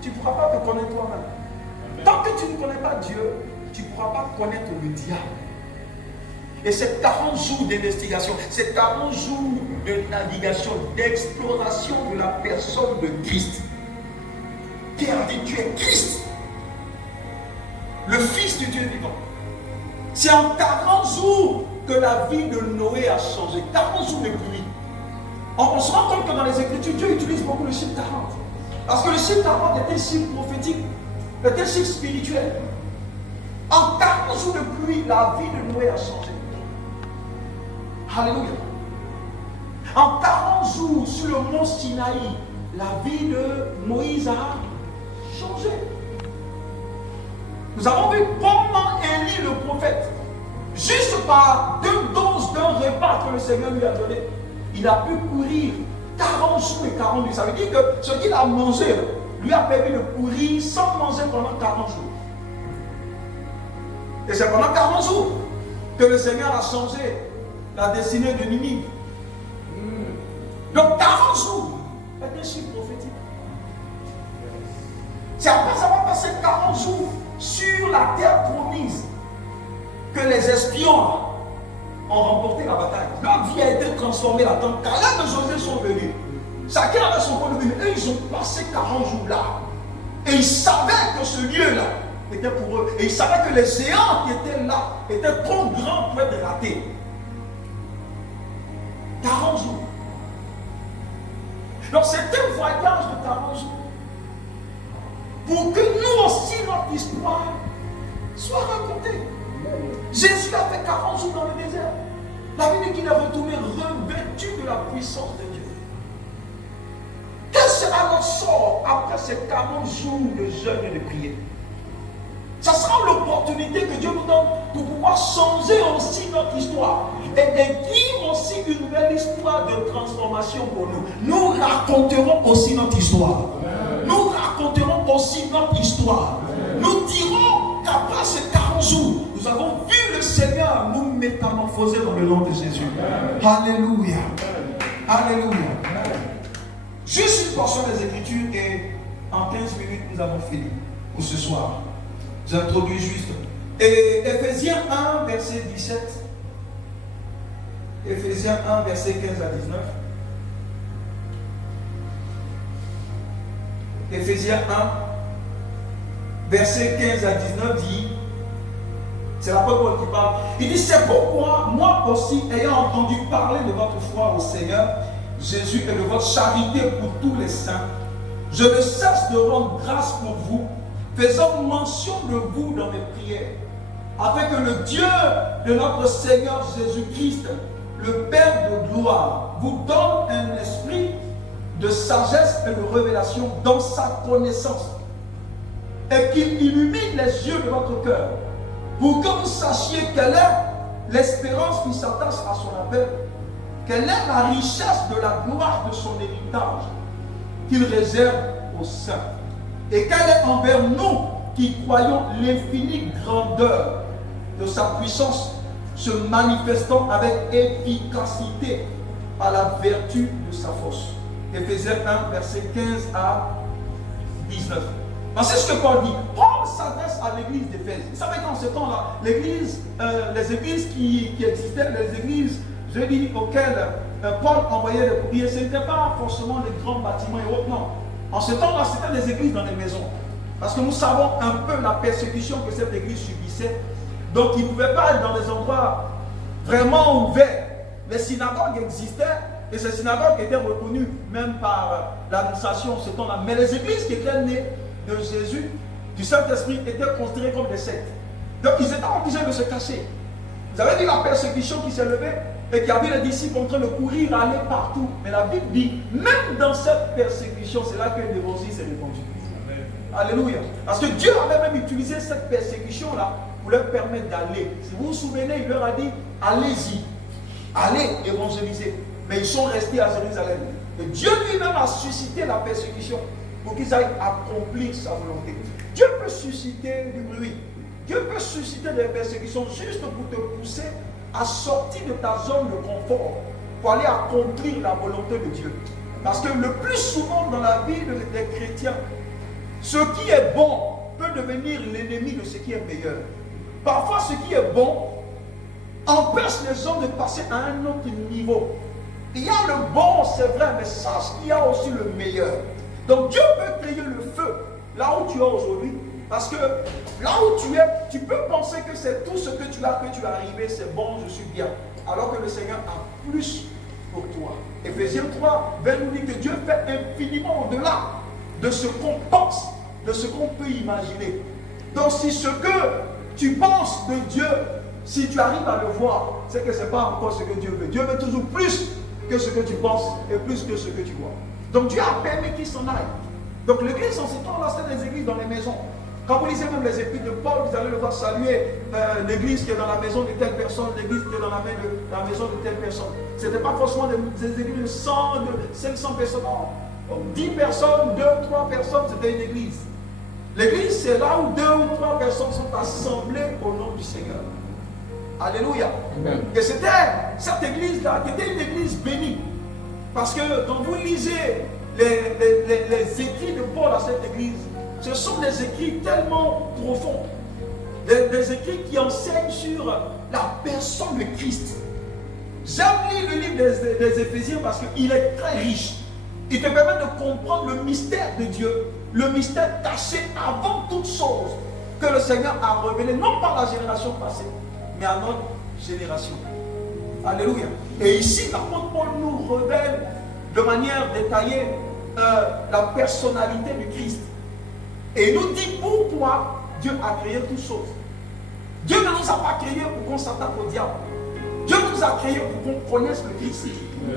tu ne pourras pas te connaître toi-même. Tant que tu ne connais pas Dieu, tu ne pourras pas connaître le diable. Et c'est 40 jours d'investigation, c'est 40 jours de navigation, d'exploration de la personne de Christ. Pierre a dit tu es Christ, le Fils de Dieu vivant. C'est en 40 jours que la vie de Noé a changé. 40 jours de pluie. On se rend compte que dans les Écritures, Dieu utilise beaucoup le chiffre 40. Parce que le chiffre 40 était un chiffre prophétique, était un chiffre spirituel. En 40 jours de pluie, la vie de Noé a changé. Alléluia. En 40 jours sur le mont Sinaï, la vie de Moïse a changé. Nous avons vu comment Élie le prophète, juste par 2 doses d'un repas que le Seigneur lui a donné, il a pu courir 40 jours et 40 nuits. Ça veut dire que ce qu'il a mangé lui a permis de courir sans manger pendant 40 jours. Et c'est pendant 40 jours que le Seigneur a changé la destinée de Ninive. Donc 40 jours est un chiffre prophétique. C'est après avoir passé 40 jours sur la terre promise que les espions ont remporté la bataille. Leur vie a été transformée là-dedans. Caleb et Josué sont venus. Chacun avait son point de vue. Eux, ils ont passé 40 jours là. Et ils savaient que ce lieu-là était pour eux. Et ils savaient que les géants qui étaient là étaient trop grands pour être ratés. 40 jours. Donc c'est un voyage de 40 jours. Pour que nous aussi, notre histoire soit racontée. Jésus a fait 40 jours dans le désert. La Bible dit qu'il est retourné revêtu de la puissance de Dieu. Quel sera notre sort après ces 40 jours de jeûne et de prière? Ça sera l'opportunité que Dieu nous donne pour pouvoir changer aussi notre histoire et écrire aussi une nouvelle histoire de transformation pour nous. Nous raconterons aussi notre histoire. Nous raconterons aussi notre histoire. Nous dirons qu'après ces 40 jours, nous avons vu le Seigneur nous métamorphoser dans le nom de Jésus. Alléluia. Alléluia. Juste une portion des Écritures et en 15 minutes, nous avons fini pour ce soir. J'introduis juste. Et Éphésiens 1, verset 17. Éphésiens 1, verset 15 à 19. Éphésiens 1, verset 15 à 19 dit, c'est l'apôtre Paul qui parle, il dit, c'est pourquoi moi aussi, ayant entendu parler de votre foi au Seigneur Jésus et de votre charité pour tous les saints, je ne cesse de rendre grâce pour vous, faisant mention de vous dans mes prières, afin que le Dieu de notre Seigneur Jésus-Christ, le Père de gloire, vous donne un esprit de sagesse et de révélation dans sa connaissance, et qu'il illumine les yeux de votre cœur, pour que vous sachiez quelle est l'espérance qui s'attache à son appel, quelle est la richesse de la gloire de son héritage qu'il réserve aux saints, et quelle est envers nous qui croyons l'infinie grandeur de sa puissance se manifestant avec efficacité à la vertu de sa force. Éphésiens 1, verset 15 à 19. C'est ce que Paul dit. Paul s'adresse à l'église d'Éphèse. Vous savez qu'en ce temps-là, les églises qui existaient, les églises, je dis, auxquelles Paul envoyait les courriers, ce n'était pas forcément des grands bâtiments et autres, non. En ce temps-là, c'était des églises dans les maisons. Parce que nous savons un peu la persécution que cette église subissait. Donc, ils ne pouvaient pas être dans des endroits vraiment ouverts. Les synagogues existaient et ces synagogues étaient reconnues même par l'administration en ce temps-là. Mais les églises qui étaient nées de Jésus, du Saint-Esprit, étaient considérées comme des sectes. Donc, ils étaient obligés de se cacher. Vous avez vu la persécution qui s'est levée et qui a vu les disciples en train de courir, aller partout. Mais la Bible dit, même dans cette persécution, c'est là que l'évangile s'est répandu. Alléluia. Parce que Dieu avait même utilisé cette persécution-là pour leur permettre d'aller. Si vous vous souvenez, il leur a dit, allez-y, allez évangéliser. Mais ils sont restés à Jérusalem. Et Dieu lui-même a suscité la persécution pour qu'ils aillent accomplir sa volonté. Dieu peut susciter du bruit. Dieu peut susciter des persécutions juste pour te pousser à sortir de ta zone de confort pour aller accomplir la volonté de Dieu. Parce que le plus souvent dans la vie des chrétiens, ce qui est bon peut devenir l'ennemi de ce qui est meilleur. Parfois, ce qui est bon empêche les hommes de passer à un autre niveau. Il y a le bon, c'est vrai, mais sache qu'il y a aussi le meilleur. Donc Dieu peut créer le feu là où tu es aujourd'hui. Parce que là où tu es, tu peux penser que c'est tout ce que tu as, que tu es arrivé, c'est bon, je suis bien. Alors que le Seigneur a plus pour toi. Éphésiens 3, nous dit que Dieu fait infiniment au-delà de ce qu'on pense, de ce qu'on peut imaginer. Donc si ce que tu penses de Dieu, si tu arrives à le voir, c'est que ce n'est pas encore ce que Dieu veut. Dieu veut toujours plus que ce que tu penses et plus que ce que tu vois. Donc Dieu a permis qu'il s'en aille. Donc l'église en ce temps-là, c'était des églises dans les maisons. Quand vous lisez même les épîtres de Paul, vous allez le voir saluer l'église qui est dans la maison de telle personne, l'église qui est dans la maison de telle personne. Ce n'était pas forcément des églises de 100, de 500 personnes. Non. 10 personnes, 2 ou 3 personnes, c'était une église. L'église, c'est là où 2 ou 3 personnes sont assemblées au nom du Seigneur. Alléluia. Amen. Et c'était cette église-là qui était une église bénie. Parce que quand vous lisez les écrits de Paul à cette église, ce sont des écrits tellement profonds. Des écrits qui enseignent sur la personne de Christ. J'aime lire le livre des Éphésiens parce qu'il est très riche. Il te permet de comprendre le mystère de Dieu, le mystère caché avant toute chose que le Seigneur a révélé, non par la génération passée, mais à notre génération. Alléluia. Et ici, l'apôtre Paul nous révèle de manière détaillée la personnalité du Christ. Et il nous dit pourquoi Dieu a créé toutes choses. Dieu ne nous a pas créés pour qu'on s'attaque au diable. Dieu nous a créés pour qu'on connaisse le Christ.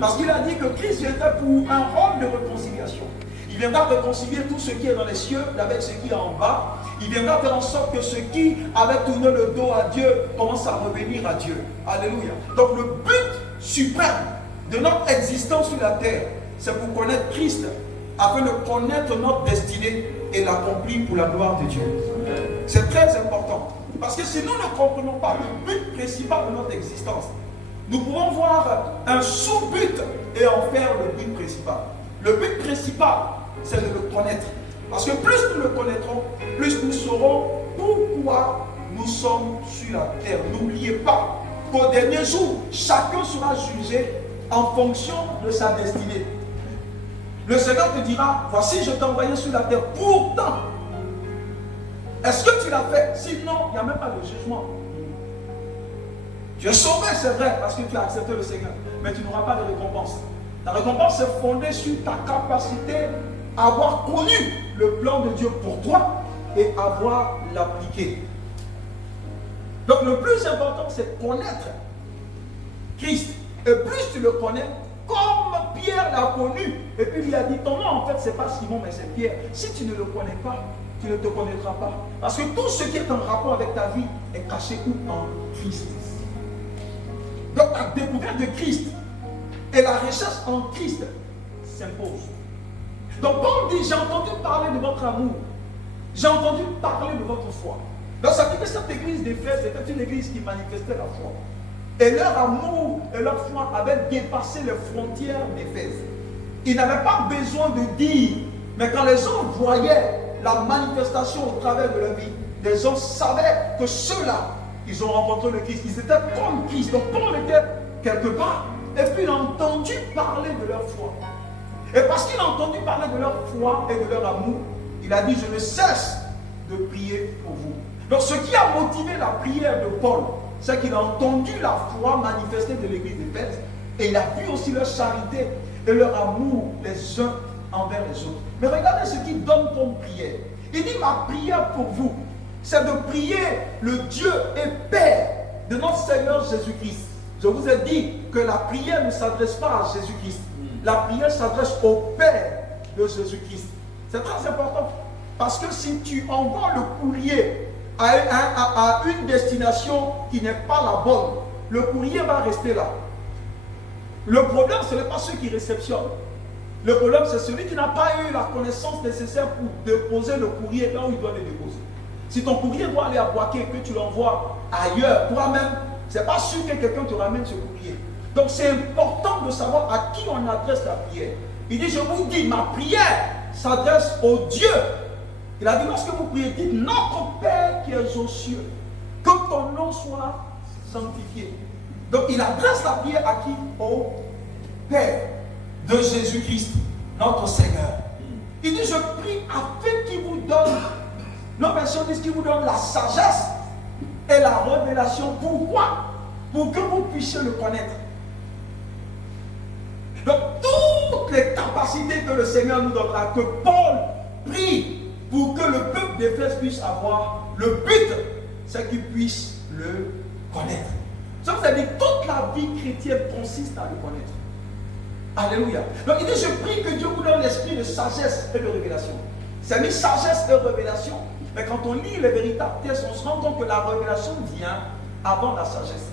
Parce qu'il a dit que Christ viendrait pour un rôle de réconciliation. Il viendra réconcilier tout ce qui est dans les cieux avec ce qui est en bas. Il viendra faire en sorte que ceux qui avaient tourné le dos à Dieu commencent à revenir à Dieu. Alléluia. Donc le but suprême de notre existence sur la terre, c'est pour connaître Christ, afin de connaître notre destinée et l'accomplir pour la gloire de Dieu. C'est très important. Parce que si nous ne comprenons pas le but principal de notre existence, nous pouvons voir un sous-but et en faire le but principal. Le but principal, c'est de le connaître. Parce que plus nous le connaîtrons, plus nous saurons pourquoi nous sommes sur la terre. N'oubliez pas qu'au dernier jour, chacun sera jugé en fonction de sa destinée. Le Seigneur te dira, voici je t'ai envoyé sur la terre. Pourtant, est-ce que tu l'as fait? Sinon, il n'y a même pas de jugement. Tu es sauvé, c'est vrai, parce que tu as accepté le Seigneur. Mais tu n'auras pas de récompense. La récompense est fondée sur ta capacité à avoir connu le plan de Dieu pour toi et avoir l'appliqué. Donc le plus important, c'est connaître Christ. Et plus tu le connais, comme Pierre l'a connu, et puis il a dit, ton nom en fait c'est pas Simon mais c'est Pierre. Si tu ne le connais pas, tu ne te connaîtras pas. Parce que tout ce qui est en rapport avec ta vie est caché où? En Christ. Donc la découverte de Christ et la recherche en Christ s'imposent. Donc Paul dit, j'ai entendu parler de votre amour. J'ai entendu parler de votre foi. Donc ça dit que cette église d'Éphèse était une église qui manifestait la foi. Et leur amour et leur foi avaient dépassé les frontières d'Éphèse. Ils n'avaient pas besoin de dire, mais quand les gens voyaient la manifestation au travers de leur vie, les gens savaient que ceux-là, ils ont rencontré le Christ. Ils étaient comme Christ. Donc Paul était quelque part. Et puis il a entendu parler de leur foi. Et parce qu'il a entendu parler de leur foi et de leur amour, il a dit, je ne cesse de prier pour vous. Donc ce qui a motivé la prière de Paul, c'est qu'il a entendu la foi manifestée de l'église d'Éphèse et il a vu aussi leur charité et leur amour les uns envers les autres. Mais regardez ce qu'il donne comme prière. Il dit, ma prière pour vous, c'est de prier le Dieu et Père de notre Seigneur Jésus-Christ. Je vous ai dit que la prière ne s'adresse pas à Jésus-Christ. La prière s'adresse au Père de Jésus-Christ. C'est très important. Parce que si tu envoies le courrier à une destination qui n'est pas la bonne, le courrier va rester là. Le problème, ce n'est pas ceux qui réceptionnent. Le problème, c'est celui qui n'a pas eu la connaissance nécessaire pour déposer le courrier là où il doit le déposer. Si ton courrier doit aller à Boaké, que tu l'envoies ailleurs, toi-même, c'est pas sûr que quelqu'un te ramène ce courrier. Donc c'est important de savoir à qui on adresse la prière. Il dit, je vous dis, ma prière s'adresse au Dieu. Il a dit, lorsque vous priez, dites, notre Père qui est aux cieux, que ton nom soit sanctifié. Donc il adresse la prière à qui? Au Père de Jésus-Christ, notre Seigneur. Il dit, je prie afin qu'il vous donne, nos versions disent qu'il vous donne la sagesse et la révélation. Pourquoi? Pour que vous puissiez le connaître. Donc toutes les capacités que le Seigneur nous donnera, que Paul prie pour que le peuple d'Éphèse puisse avoir, le but, c'est qu'il puisse le connaître. Ça vous avez dit, toute la vie chrétienne consiste à le connaître. Alléluia. Donc il dit, je prie que Dieu vous donne l'esprit de sagesse et de révélation. C'est mis sagesse et révélation, mais quand on lit les véritables textes, on se rend compte que la révélation vient avant la sagesse.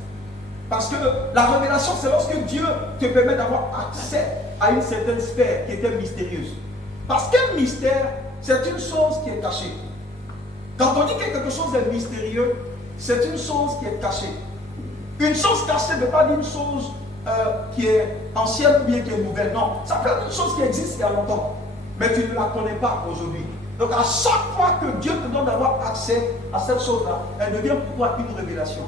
Parce que la révélation, c'est lorsque Dieu te permet d'avoir accès à une certaine sphère qui était mystérieuse. Parce qu'un mystère, c'est une chose qui est cachée. Quand on dit que quelque chose est mystérieux, c'est une chose qui est cachée. Une chose cachée ne veut pas dire une chose qui est ancienne ou bien qui est nouvelle. Non, ça peut être une chose qui existe il y a longtemps, mais tu ne la connais pas aujourd'hui. Donc à chaque fois que Dieu te donne d'avoir accès à cette chose-là, elle devient pour toi une révélation.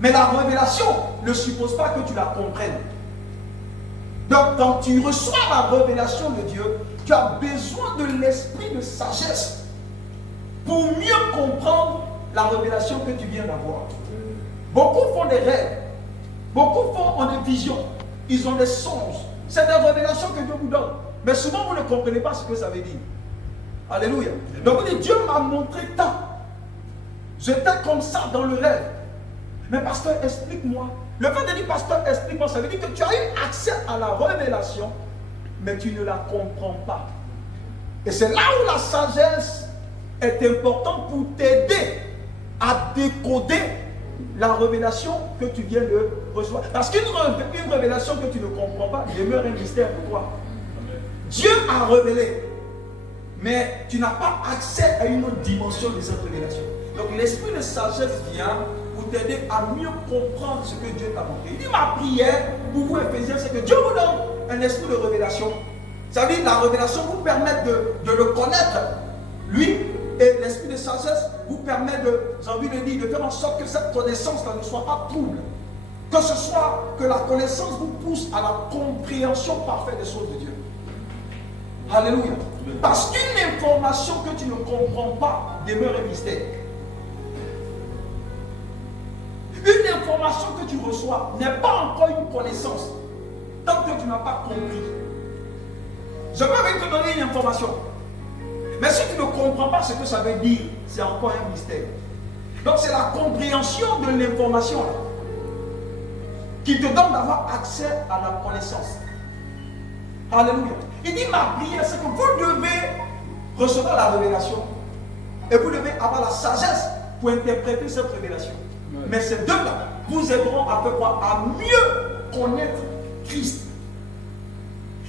Mais la révélation ne suppose pas que tu la comprennes. Donc quand tu reçois la révélation de Dieu, tu as besoin de l'esprit de sagesse pour mieux comprendre la révélation que tu viens d'avoir. Beaucoup font des rêves, beaucoup ont des visions, ils ont des songes. C'est des révélations que Dieu vous donne. Mais souvent vous ne comprenez pas ce que ça veut dire. Alléluia. Donc vous dites, Dieu m'a montré tant. J'étais comme ça dans le rêve. Mais pasteur, explique-moi. Le fait de dire pasteur, explique-moi, ça veut dire que tu as eu accès à la révélation, mais tu ne la comprends pas. Et c'est là où la sagesse est importante pour t'aider à décoder la révélation que tu viens de recevoir. Parce qu'une révélation que tu ne comprends pas demeure un mystère pour toi. Dieu a révélé, mais tu n'as pas accès à une autre dimension de cette révélation. Donc l'esprit de sagesse vient pour t'aider à mieux comprendre ce que Dieu t'a montré. Il dit, ma prière pour vous Éphésiens, c'est que Dieu vous donne un esprit de révélation. Ça veut dire que la révélation vous permet de le connaître, lui, et l'esprit de sagesse vous permet j'ai envie de dire, de faire en sorte que cette connaissance-là ne soit pas trouble. Que ce soit que la connaissance vous pousse à la compréhension parfaite des choses de Dieu. Alléluia. Parce qu'une information que tu ne comprends pas demeure un mystère. Une information que tu reçois n'est pas encore une connaissance tant que tu n'as pas compris. Je peux te donner une information, mais si tu ne comprends pas ce que ça veut dire, c'est encore un mystère. Donc c'est la compréhension de l'information qui te donne d'avoir accès à la connaissance. Alléluia. Il dit, ma prière, c'est que vous devez recevoir la révélation et vous devez avoir la sagesse pour interpréter cette révélation. Mais ces deux-là vous aideront à faire quoi? À mieux connaître Christ.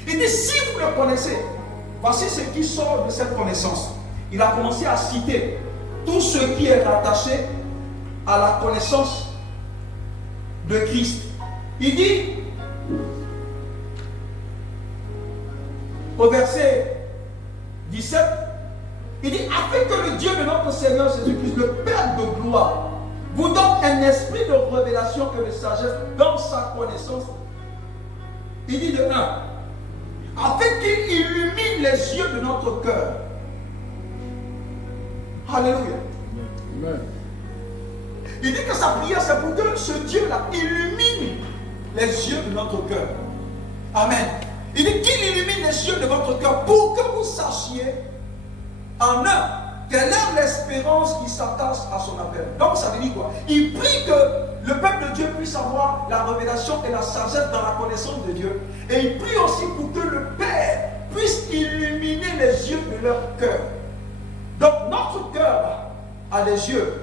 Il dit, si vous le connaissez, voici ce qui sort de cette connaissance. il a commencé à citer tout ce qui est rattaché à la connaissance de Christ. Il dit, au verset 17, il dit, afin que le Dieu de notre Seigneur Jésus-Christ, le Père de gloire, vous donne un esprit de révélation et de sagesse dans sa connaissance. Il dit de 1, afin qu'il illumine les yeux de notre cœur. Alléluia. Amen. Il dit que sa prière, c'est pour que ce Dieu-là illumine les yeux de notre cœur. Amen. Il dit qu'il illumine les yeux de votre cœur pour que vous sachiez en un quelle est l'espérance qui s'attache à son appel. Donc ça veut dire quoi? Il prie que le peuple de Dieu puisse avoir la révélation et la sagesse dans la connaissance de Dieu. Et il prie aussi pour que le Père puisse illuminer les yeux de leur cœur. Donc notre cœur a les yeux.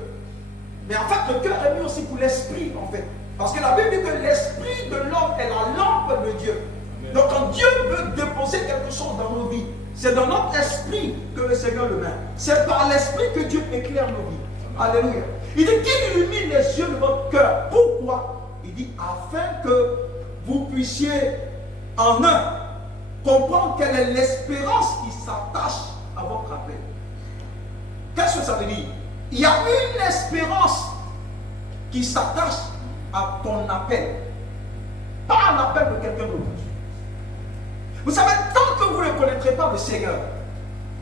Mais en fait, le cœur est mis aussi pour l'esprit, en fait. Parce que la Bible dit que l'esprit de l'homme est la lampe de Dieu. Donc quand Dieu veut déposer quelque chose dans nos vies, c'est dans notre esprit que le Seigneur le met. C'est par l'esprit que Dieu éclaire nos vies. Alléluia. Il dit qu'il illumine les yeux de votre cœur. Pourquoi? Il dit afin que vous puissiez en un comprendre quelle est l'espérance qui s'attache à votre appel. Qu'est-ce que ça veut dire? Il y a une espérance qui s'attache à ton appel. Pas à l'appel de quelqu'un d'autre. Vous savez, tant que vous ne connaîtrez pas le Seigneur,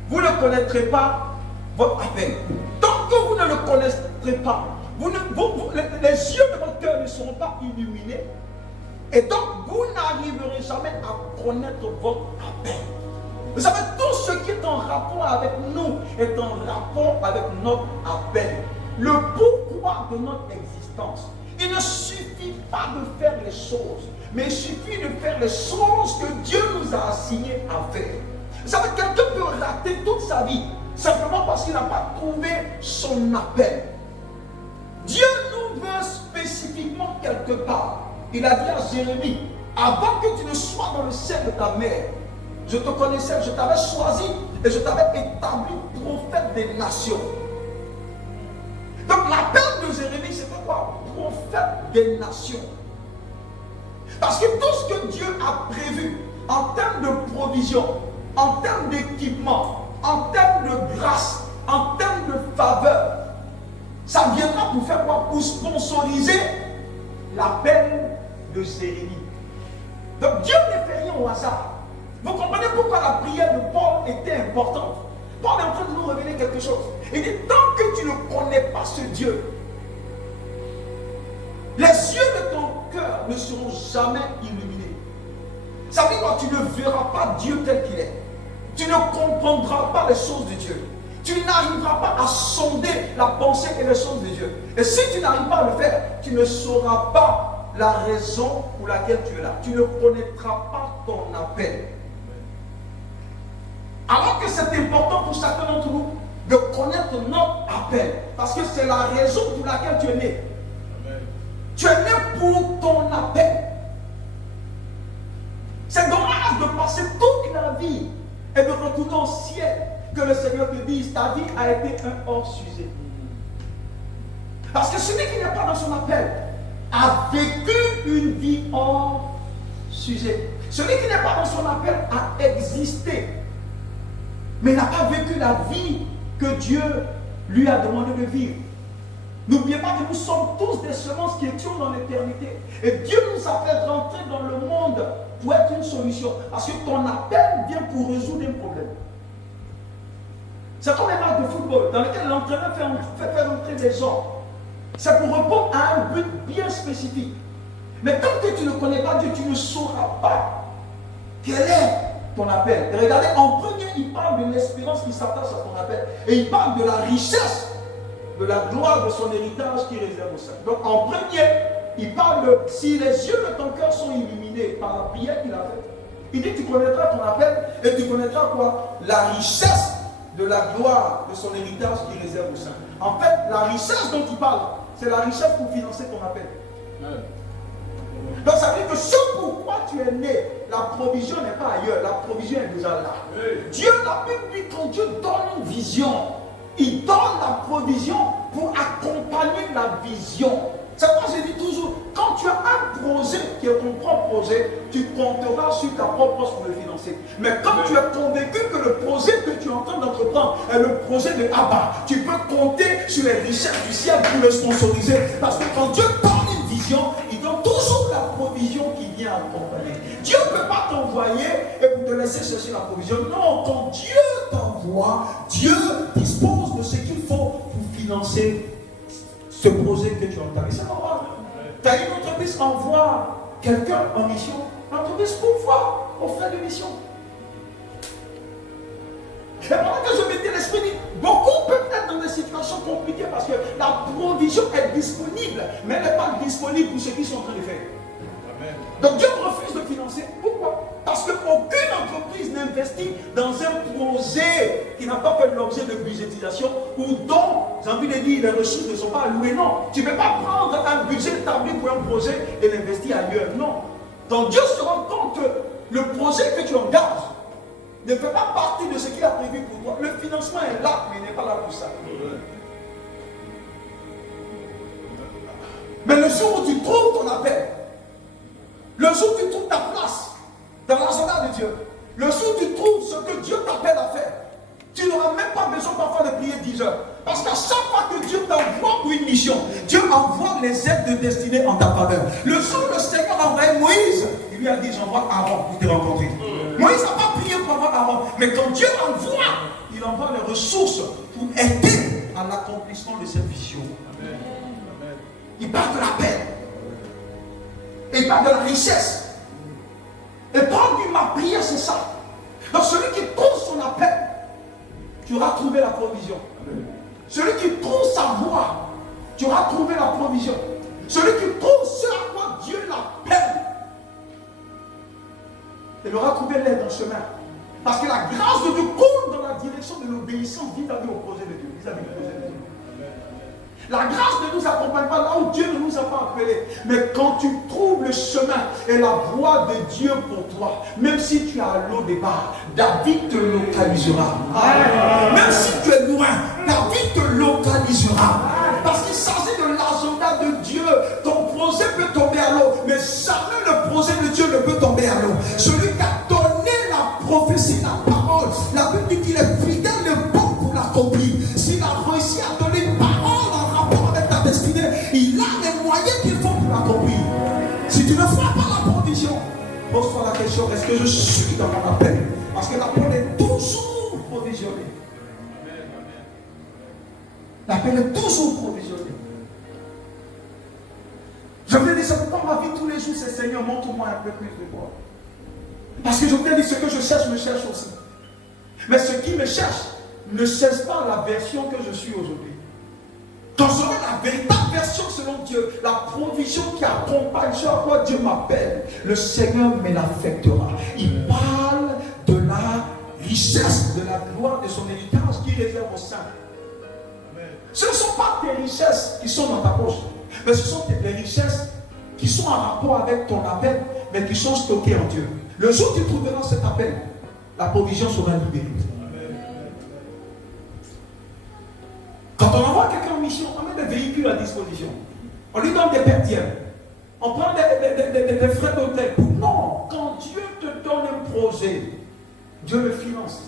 vous ne connaîtrez pas votre appel. Tant que vous ne le connaîtrez pas, les yeux de votre cœur ne seront pas illuminés. Et donc, vous n'arriverez jamais à connaître votre appel. Vous savez, tout ce qui est en rapport avec nous est en rapport avec notre appel. Le pourquoi de notre existence. Il ne suffit pas de faire les choses, mais il suffit de faire les choses que Dieu nous a assignées à faire. Vous savez, quelqu'un peut rater toute sa vie simplement parce qu'il n'a pas trouvé son appel. Dieu nous veut spécifiquement quelque part. Il a dit à Jérémie, avant que tu ne sois dans le sein de ta mère, je te connaissais, je t'avais choisi et je t'avais établi prophète des nations. Donc l'appel de Jérémie, c'était quoi? Prophète des nations. Parce que tout ce que Dieu a prévu en termes de provision, en termes d'équipement, en termes de grâce, en termes de faveur, ça viendra pour faire quoi? Pour sponsoriser l'appel de Jérémie. Donc Dieu ne fait rien au hasard. Vous comprenez pourquoi la prière de Paul était importante? Paul est en train de nous révéler quelque chose. Il dit, tant que tu ne connais pas ce Dieu, les yeux de ton cœur ne seront jamais illuminés. Ça veut dire quoi? Tu ne verras pas Dieu tel qu'il est. Tu ne comprendras pas les choses de Dieu. Tu n'arriveras pas à sonder la pensée et les choses de Dieu. Et si tu n'arrives pas à le faire, tu ne sauras pas la raison pour laquelle tu es là. Tu ne connaîtras pas ton appel. Alors que c'est important pour chacun d'entre nous de connaître notre appel. Parce que c'est la raison pour laquelle tu es né. Amen. Tu es né pour ton appel. C'est dommage de passer toute la vie et de retourner au ciel. Que le Seigneur te dise, ta vie a été un hors-sujet. Parce que celui qui n'est pas dans son appel a vécu une vie hors-sujet. Celui qui n'est pas dans son appel a existé, mais n'a pas vécu la vie que Dieu lui a demandé de vivre. N'oubliez pas que nous sommes tous des semences qui étions dans l'éternité. Et Dieu nous a fait rentrer dans le monde pour être une solution. Parce que ton appel vient pour résoudre un problème. C'est comme les matchs de football dans lesquels l'entraîneur fait faire entrer des gens. C'est pour répondre à un but bien spécifique. Mais tant que tu ne connais pas Dieu, tu ne sauras pas quel est ton appel. Et regardez, en premier, il parle de l'espérance qui s'attache à ton appel. Et il parle de la richesse, de la gloire de son héritage qui réserve au sein. Donc en premier, il parle de si les yeux de ton cœur sont illuminés par la prière qu'il a faite. Il dit tu connaîtras ton appel et tu connaîtras quoi? La richesse de la gloire de son héritage qui réserve au sein. En fait, la richesse dont il parle, c'est la richesse pour financer ton appel. Donc ça veut dire que ce pourquoi tu es né, la provision n'est pas ailleurs, la provision est déjà là. Dieu, la Bible dit, quand Dieu donne une vision, il donne la provision pour accompagner la vision. C'est pourquoi je dis toujours, quand tu as un projet qui est ton propre projet, tu compteras sur ta propre force pour le financer. Mais quand tu es convaincu que le projet que tu es en train d'entreprendre est le projet de Abba, tu peux compter sur les richesses du ciel pour le sponsoriser. Parce que quand Dieu donne une vision, il donne toujours la provision qui vient accompagner. Dieu ne peut pas t'envoyer et pour te laisser chercher la provision. Non, quand Dieu t'envoie, Dieu dispose de ce qu'il faut pour financer ce projet que tu as entamé. C'est normal. Tu as une entreprise, envoie quelqu'un en mission. L'entreprise pourvoit aux frais de mission. Et pendant que je mettais l'esprit, beaucoup peuvent être dans des situations compliquées parce que la provision est disponible, mais elle n'est pas disponible pour ceux qui sont en train de faire. Amen. Donc Dieu refuse de financer. Pourquoi? Parce qu'aucune entreprise n'investit dans un projet qui n'a pas fait l'objet de budgétisation ou dont, j'ai envie de dire, les ressources ne sont pas allouées. Non, tu ne peux pas prendre un budget établi pour un projet et l'investir ailleurs. Non. Donc Dieu se rend compte que le projet que tu engages ne fait pas partie de ce qu'il a prévu pour toi. Le financement est là, mais il n'est pas là pour ça. Mais le jour où tu trouves ton appel, le jour où tu trouves ta place dans l'agenda de Dieu, le jour où tu trouves ce que Dieu t'appelle à faire, tu n'auras même pas besoin parfois de prier 10 heures. Parce qu'à chaque fois que Dieu t'envoie pour une mission, Dieu envoie les aides de destinée en ta faveur. Le jour où le Seigneur a envoyé Moïse, il lui a dit, j'envoie Aaron pour te rencontrer. Moïse n'a pas prié pour avoir Aaron, mais quand Dieu envoie, il envoie les ressources pour aider à l'accomplissement de cette vision. Amen. Il parle de la paix. Il parle de la richesse. Et Paul dit, ma prière c'est ça. Donc celui qui trouve son appel, tu auras trouvé la provision. Amen. Celui qui trouve sa voie, tu auras trouvé la provision. Celui qui trouve ce à quoi Dieu l'appelle, il aura trouvé l'aide en chemin. Parce que la grâce de Dieu coule dans la direction de l'obéissance vis-à-vis au projet de Dieu, vis-à-vis du projet de Dieu. La grâce ne nous accompagne pas là où Dieu ne nous a pas appelés. Mais quand tu trouves le chemin et la voie de Dieu pour toi, même si tu es à l'eau départ, David te localisera. Même si tu es loin, David te localisera. Parce qu'il s'agit de l'agenda de Dieu. Ton projet peut tomber à l'eau, mais jamais le projet de Dieu ne peut tomber à l'eau. Celui qui a donné la prophétie, la parole, la Bible dit qu'il est fidèle et bon pour l'accomplir. S'il a réussi à donner une parole en rapport avec ta destinée, il a les moyens qu'il faut pour l'accomplir. Si tu ne vois pas la provision, pose-toi la question, est-ce que je suis dans mon appel? Parce que l'appel est toujours provisionné. L'appel est toujours provisionné. Je voulais dire, c'est pourquoi ma vie tous les jours, c'est Seigneur, montre-moi un peu plus de toi. Parce que je voulais dire, ce que je cherche me cherche aussi. Mais ce qui me cherche ne cherche pas la version que je suis aujourd'hui. Quand j'aurai la véritable version selon Dieu, la provision qui accompagne ce à quoi Dieu m'appelle, le Seigneur me l'affectera. Il parle de la richesse, de la gloire de son héritage qu'il réserve aux saints. Ce ne sont pas tes richesses qui sont dans ta poche, mais ce sont les richesses qui sont en rapport avec ton appel, mais qui sont stockées en Dieu. Le jour où tu trouveras cet appel, la provision sera libérée. Quand on envoie quelqu'un en mission, on met des véhicules à disposition. On lui donne des perdièmes. On prend des frais d'hôtel. Non, quand Dieu te donne un projet, Dieu le finance.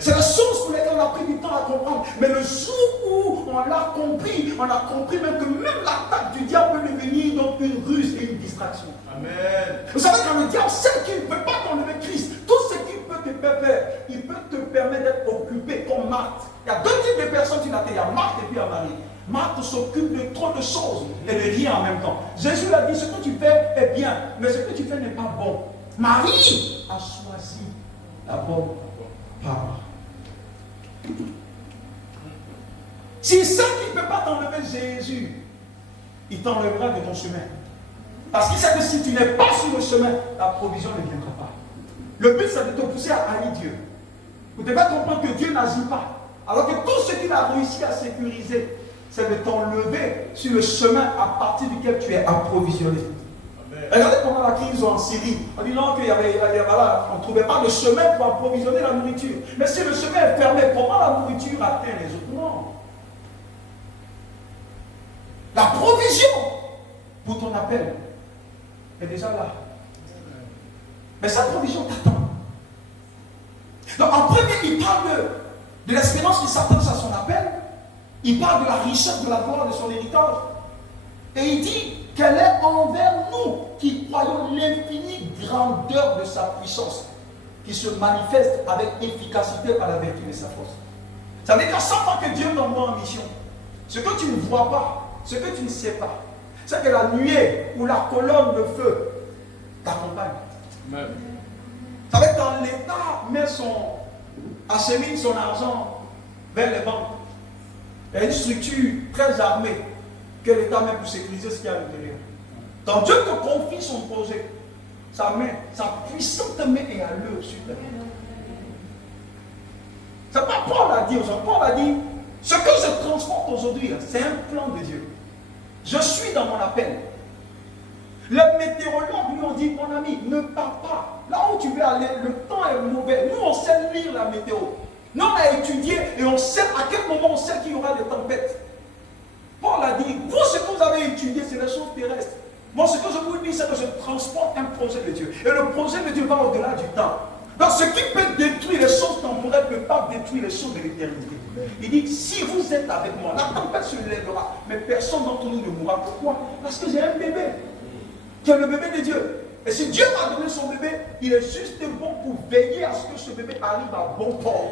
C'est la chose pour laquelle on a pris du temps à comprendre. Mais le jour où on l'a compris, on a compris même que même l'attaque du diable peut devenir donc une ruse et une distraction. Amen. Vous savez, quand le diable sait qu'il ne peut pas t'enlever Christ, tout ce qu'il peut te faire, il peut te permettre d'être occupé comme Marthe. Il y a deux types de personnes qui l'attendent. Il y a Marthe et puis il y a Marie. Marthe s'occupe de trop de choses et de rien en même temps. Jésus a dit, ce que tu fais est bien, mais ce que tu fais n'est pas bon. Marie a choisi la bonne part. S'il sait qu'il ne peut pas t'enlever Jésus, il t'enlèvera de ton chemin. Parce qu'il sait que si tu n'es pas sur le chemin, la provision ne viendra pas. Le but, c'est de te pousser à haïr Dieu. Vous devez comprendre que Dieu n'agit pas. Alors que tout ce qu'il a réussi à sécuriser, c'est de t'enlever sur le chemin à partir duquel tu es approvisionné. Regardez pendant la crise en Syrie, en disant qu'il y avait, voilà, on ne trouvait pas de chemin pour approvisionner la nourriture. Mais si le chemin est fermé, comment la nourriture atteint les autres? Non. La provision pour ton appel est déjà là. Mais cette provision t'attend. Donc en premier, il parle de l'espérance qui s'attache à son appel. Il parle de la richesse de la gloire de son héritage. Et il dit qu'elle est envers nous qui croyons l'infinie grandeur de sa puissance, qui se manifeste avec efficacité par la vertu de sa force. Ça veut dire qu'à chaque fois que Dieu t'envoie en mission, ce que tu ne vois pas, ce que tu ne sais pas, c'est que la nuée ou la colonne de feu t'accompagne. Ça veut dire que quand l'État achemine son argent vers les banques, il y a une structure très armée que l'État met pour sécuriser ce qu'il y a à l'intérieur. Quand Dieu te confie son projet, sa main, sa puissante main est à l'œuvre sur terre. C'est pas Paul a dit aujourd'hui. Paul a dit, ce que je transporte aujourd'hui, c'est un plan de Dieu. Je suis dans mon appel. Les météorologues lui ont dit, mon ami, ne pars pas. Là où tu veux aller, le temps est mauvais. Nous, on sait lire la météo. Nous, on a étudié et on sait à quel moment on sait qu'il y aura des tempêtes. Paul a dit, vous, ce que vous avez étudié, c'est les choses terrestres. Moi, ce que je vous dis, c'est que je transporte un projet de Dieu. Et le projet de Dieu va au-delà du temps. Donc, ce qui peut détruire les choses temporelles ne peut pas détruire les choses de l'éternité. Il dit, si vous êtes avec moi, la tempête se lèvera, mais personne d'entre nous ne mourra. Pourquoi? Parce que j'ai un bébé, qui est le bébé de Dieu. Et si Dieu m'a donné son bébé, il est juste bon pour veiller à ce que ce bébé arrive à bon port.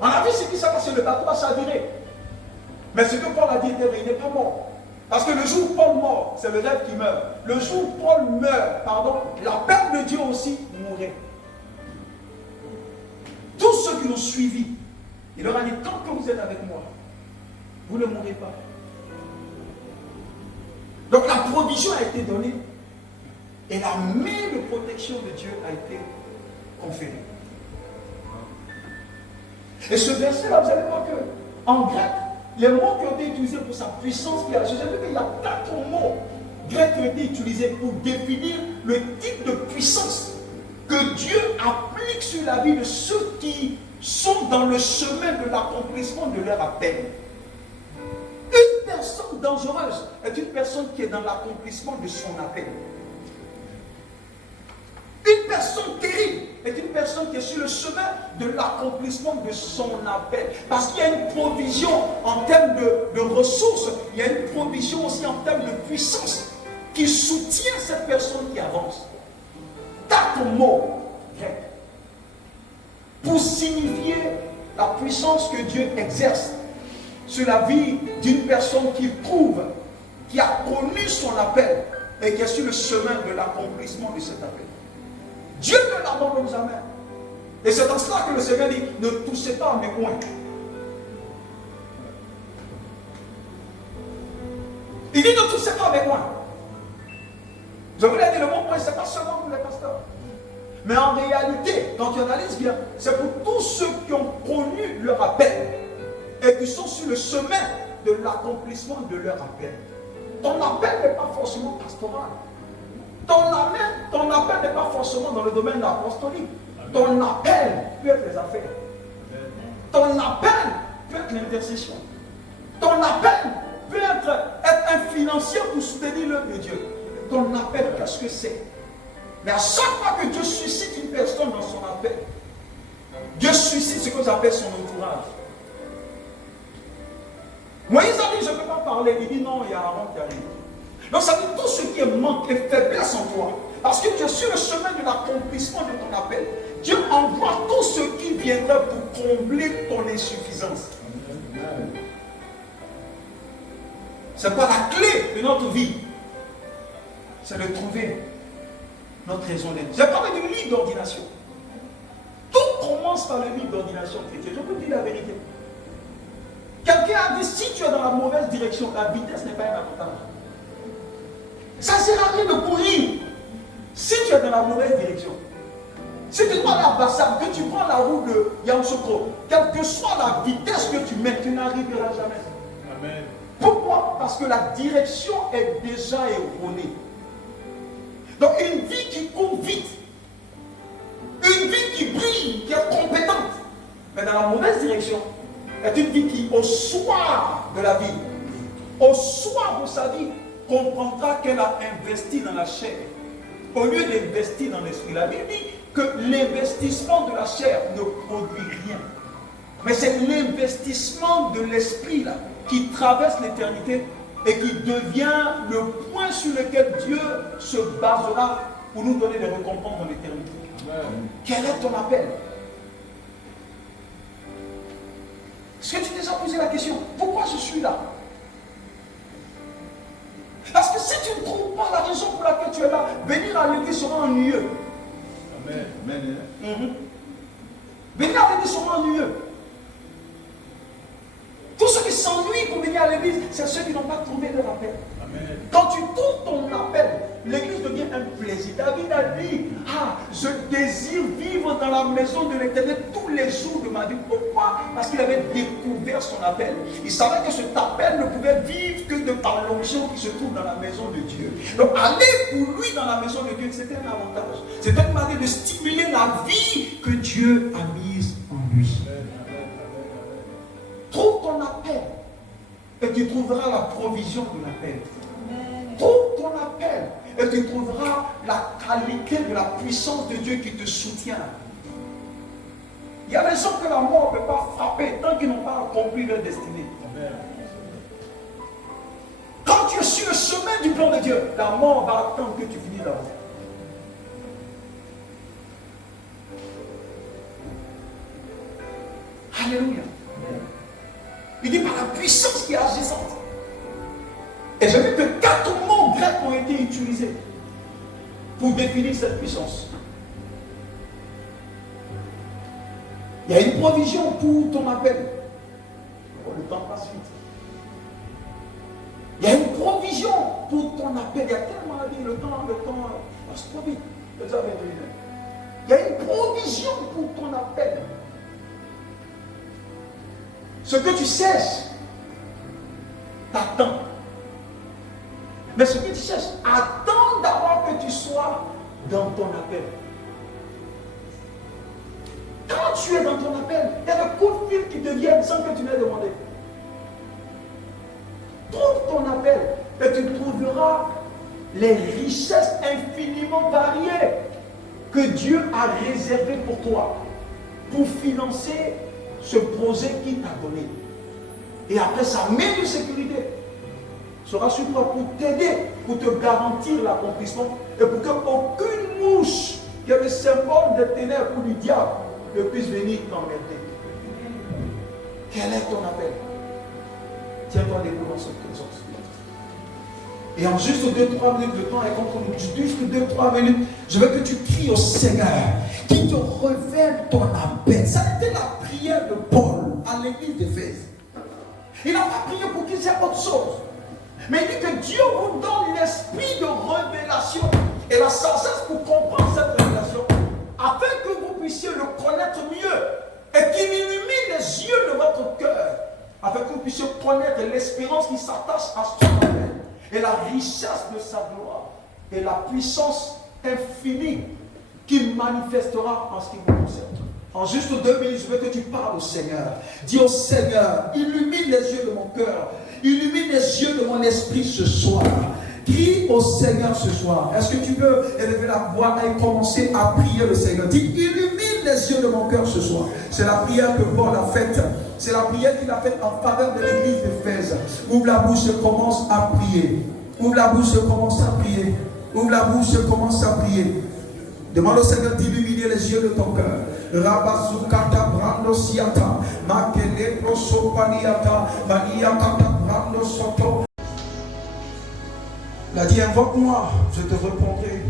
On a vu ce qui s'est passé, le bateau a chaviré. Mais ce que Paul a dit était vrai, il n'est pas mort. Parce que le jour où Paul meurt, c'est le rêve qui meurt. Le jour où Paul meurt, l'appel de Dieu aussi mourrait. Tous ceux qui l'ont suivi, il leur a dit, tant que vous êtes avec moi, vous ne mourrez pas. Donc la provision a été donnée et la main de protection de Dieu a été conférée. Et ce verset-là, vous allez voir que en grec, les mots qui ont été utilisés pour sa puissance qui agit, j'ai vu qu'il y a 4 mots grecs qui ont été utilisés pour définir le type de puissance que Dieu applique sur la vie de ceux qui sont dans le chemin de l'accomplissement de leur appel. Une personne dangereuse est une personne qui est dans l'accomplissement de son appel. Une personne terrible est une personne qui est sur le chemin de l'accomplissement de son appel. Parce qu'il y a une provision en termes de ressources, il y a une provision aussi en termes de puissance qui soutient cette personne qui avance. 4 mots grecs pour signifier la puissance que Dieu exerce sur la vie d'une personne qui prouve, qui a connu son appel et qui est sur le chemin de l'accomplissement de cet appel. Dieu ne l'abandonne jamais. Et c'est dans cela que le Seigneur dit, ne touchez pas à mes coins. Il dit, ne touchez pas à mes coins. Je vous l'ai dit, le mot point, ce n'est pas seulement pour les pasteurs. Mais en réalité, quand tu analyses bien, c'est pour tous ceux qui ont connu leur appel et qui sont sur le chemin de l'accomplissement de leur appel. Ton appel n'est pas forcément pastoral. Ton appel n'est pas forcément dans le domaine de l'apostolique. Ton appel peut être les affaires. Ton appel peut être l'intercession. Ton appel peut être un financier pour soutenir l'œuvre de Dieu. Ton appel, qu'est-ce que c'est? Mais à chaque fois que Dieu suscite une personne dans son appel, Dieu suscite ce que j'appelle son entourage. Moïse a dit, je ne peux pas parler. Il dit, non, il y a Aaron qui arrive. Donc ça veut dire tout ce qui est manque et faiblesse en toi. Parce que tu es sur le chemin de l'accomplissement de ton appel. Dieu envoie tout ce qui viendra pour combler ton insuffisance. C'est pas la clé de notre vie. C'est de trouver notre raison d'être. J'ai parlé d'une ligne d'ordination. Tout commence par le livre d'ordination chrétienne. Je peux dire la vérité. Quelqu'un a dit, si tu es dans la mauvaise direction, la vitesse n'est pas un avantage. Ça ne sert à rien de courir si tu es dans la mauvaise direction. Si tu prends la Bassam, que tu prends la route de Yamoussoukro, quelle que soit la vitesse que tu mets, tu n'arriveras jamais. Amen. Pourquoi? Parce que la direction est déjà erronée. Donc une vie qui court vite, une vie qui brille, qui est compétente, mais dans la mauvaise direction, est une vie qui, au soir de la vie, au soir de sa vie, comprendra qu'elle a investi dans la chair, au lieu d'investir dans l'esprit. La Bible dit que l'investissement de la chair ne produit rien. Mais c'est l'investissement de l'esprit là qui traverse l'éternité et qui devient le point sur lequel Dieu se basera pour nous donner des récompenses dans l'éternité. Quel est ton appel? Est-ce que tu t'es déjà posé la question? Pourquoi je suis là? Parce que si tu ne trouves pas la raison pour laquelle tu es là, venir à l'église sera ennuyeux. Amen. Amen. Venir à l'église sera ennuyeux. Tous ceux qui s'ennuient pour venir à l'église, c'est ceux qui n'ont pas trouvé leur appel. Amen. Quand tu trouves ton appel, l'église devient un plaisir. David a dit, je désire vivre dans la maison de l'Éternel tous les jours de ma vie. Pourquoi? Parce qu'il avait découvert son appel. Il savait que cet appel ne pouvait vivre que de par l'onction qui se trouve dans la maison de Dieu. Donc aller pour lui dans la maison de Dieu, c'était un avantage. C'était une manière de stimuler la vie que Dieu a mise en lui. Trouve ton appel et tu trouveras la provision de l'appel. Trouve ton appel et tu trouveras la qualité de la puissance de Dieu qui te soutient. Il y a des gens que la mort ne peut pas frapper tant qu'ils n'ont pas accompli leur destinée. Quand tu es sur le chemin du plan de Dieu, la mort va attendre que tu finisses là-bas. Alléluia. Il dit par la puissance qui est agissante. Et j'ai vu que 4 mots grecs ont été utilisés pour définir cette puissance. Il y a une provision pour ton appel. Oh, le temps passe vite. Il y a une provision pour ton appel. Il y a tellement à dire, le temps passe trop vite. Il y a une provision pour ton appel. Ce que tu cherches t'attend. Mais ce que tu cherches attend d'abord que tu sois dans ton appel. Quand tu es dans ton appel, il y a des coups de fil qui te viennent sans que tu n'aies demandé. Trouve ton appel et tu trouveras les richesses infiniment variées que Dieu a réservées pour toi, pour financer ce projet qu'il t'a donné. Et après, sa main de sécurité sera sur toi pour t'aider, pour te garantir l'accomplissement et pour qu'aucune mouche qui est le symbole des ténèbres ou du diable ne puisse venir t'emmerder. Quel est ton appel? Tiens-toi debout dans cette présence. Et en juste 2-3 minutes, le temps est contre nous. Juste 2-3 minutes, je veux que tu cries au Seigneur qui te révèle ton appel. Ça a été la prière de Paul à l'église d'Éphèse. Il n'a pas prié pour qu'il y ait autre chose. Mais il dit que Dieu vous donne l'esprit de révélation et la sagesse pour comprendre cette révélation, afin que vous puissiez le connaître mieux et qu'il illumine les yeux de votre cœur, afin que vous puissiez connaître l'espérance qui s'attache à son appel et la richesse de sa gloire et la puissance infinie qu'il manifestera en ce qui vous concerne. En juste 2 minutes, je veux que tu parles au Seigneur. Dis au Seigneur, illumine les yeux de mon cœur, illumine les yeux de mon esprit ce soir. Crie au Seigneur ce soir. Est-ce que tu peux élever la voix et commencer à prier le Seigneur? Dis, illumine les yeux de mon cœur ce soir. C'est la prière que Paul a faite. C'est la prière qu'il a faite en faveur de l'église d'Éphèse. Ouvre la bouche et commence à prier. Ouvre la bouche et commence à prier. Ouvre la bouche et commence à prier. Demande au Seigneur d'illuminer les yeux de ton cœur. Rabazukata brando siata, makele prosopaniata, maniakata brando soto. Il a dit, invoque-moi, je te répondrai,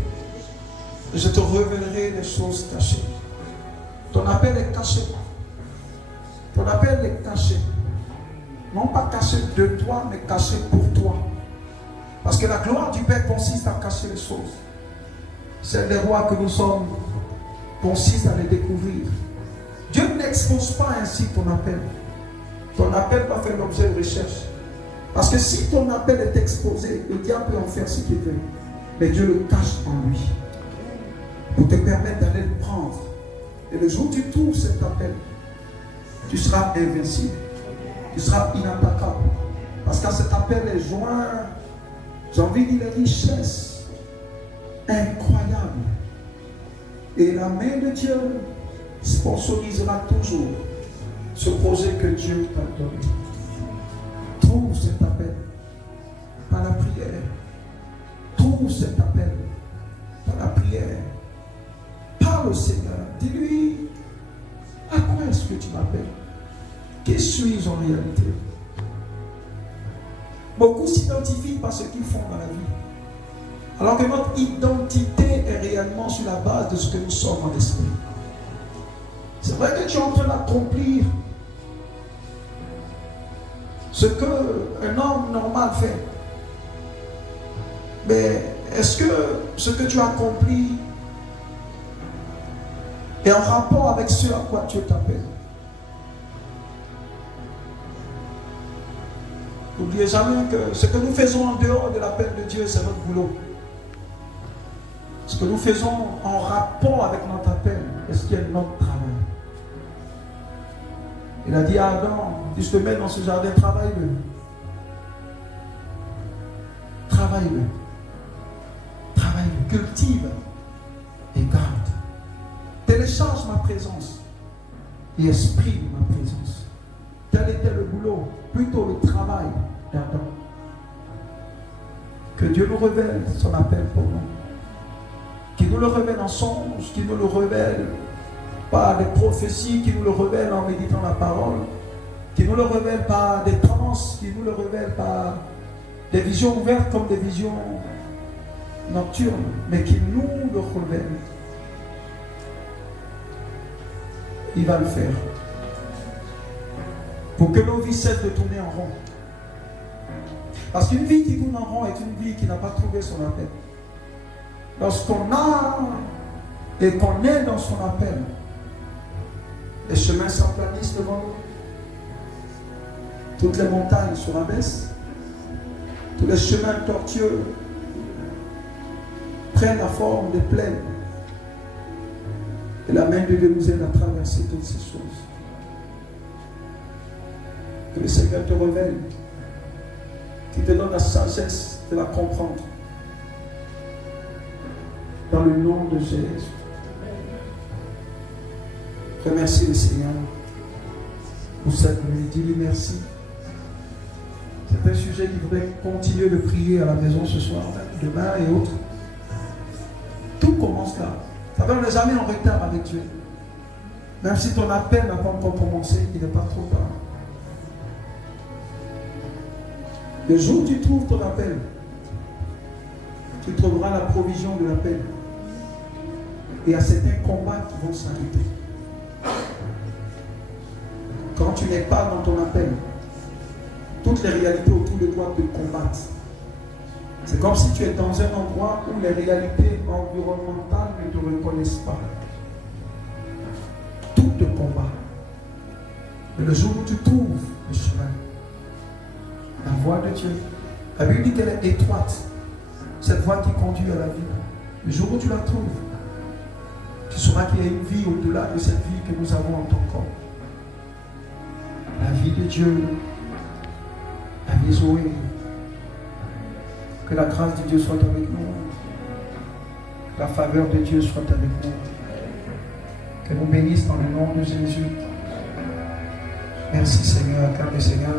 et je te révélerai des choses cachées. Ton appel est caché. Ton appel est caché. Non pas caché de toi, mais caché pour toi. Parce que la gloire du Père consiste à cacher les choses. C'est les rois que nous sommes consiste à les découvrir. Dieu n'expose pas ainsi ton appel. Ton appel va faire l'objet de recherche. Parce que si ton appel est exposé, le diable peut en faire ce qu'il veut. Mais Dieu le cache en lui pour te permettre d'aller le prendre. Et le jour où tu trouves cet appel, tu seras invincible. Tu seras inattaquable. Parce qu'à cet appel est joint, j'ai envie de dire, les richesses incroyables. Et la main de Dieu sponsorisera toujours ce projet que Dieu t'a donné. Trouve cet appel par la prière. Trouve cet appel par la prière. Parle au Seigneur. Dis-lui, à quoi est-ce que tu m'appelles? Qui suis-je en réalité? Beaucoup s'identifient par ce qu'ils font dans la vie. Alors que notre identité est réellement sur la base de ce que nous sommes en esprit. C'est vrai que tu es en train d'accomplir ce qu'un homme normal fait. Mais est-ce que ce que tu accomplis est en rapport avec ce à quoi Dieu t'appelle? N'oubliez jamais que ce que nous faisons en dehors de l'appel de Dieu, c'est notre boulot. Ce que nous faisons en rapport avec notre appel, est-ce qu'il y a notre travail? Il a dit à Adam, si je te mets dans ce jardin, travaille-le. Travaille-le. Travaille-le. Cultive et garde. Télécharge ma présence et exprime ma présence. Tel était le boulot, plutôt le travail d'Adam. Que Dieu nous révèle son appel pour nous. Qu'il nous le révèle en songe, qu'il nous le révèle par des prophéties, qu'il nous le révèle en méditant la parole, qu'il nous le révèle par des trans, qu'il nous le révèle par des visions ouvertes comme des visions nocturnes, mais qu'il nous le révèle. Il va le faire. Pour que nos vies cessent de tourner en rond. Parce qu'une vie qui tourne en rond est une vie qui n'a pas trouvé son appel. Lorsqu'on a et qu'on est dans son appel, les chemins s'emplanissent devant nous. Toutes les montagnes se rabaissent. Tous les chemins tortueux prennent la forme des plaines. Et la main de Dieu nous aide à traverser toutes ces choses. Que le Seigneur te révèle, qu'il te donne la sagesse de la comprendre. Dans le nom de Jésus. Remercie le Seigneur pour cette nuit. Dis-lui merci. C'est un sujet qui voudrait continuer de prier à la maison ce soir, demain et autres. Tout commence là. Ça veut dire, on n'est jamais en retard avec Dieu. Même si ton appel n'a pas encore commencé, il n'est pas trop tard. Le jour où tu trouves ton appel, tu trouveras la provision de l'appel. Et il y a certains combats qui vont s'arrêter. Quand tu n'es pas dans ton appel, toutes les réalités autour de toi te combattent. C'est comme si tu es dans un endroit où les réalités environnementales ne te reconnaissent pas. Tout te combat. Mais le jour où tu trouves le chemin, la voie de Dieu, la Bible dit qu'elle est étroite, cette voie qui conduit à la vie. Le jour où tu la trouves, tu sauras qu'il y a une vie au-delà de cette vie que nous avons en tant qu'homme. La vie de Dieu, la vie Zoé. Que la grâce de Dieu soit avec nous. Que la faveur de Dieu soit avec nous. Que nous bénisse dans le nom de Jésus. Merci Seigneur, acclame le Seigneur.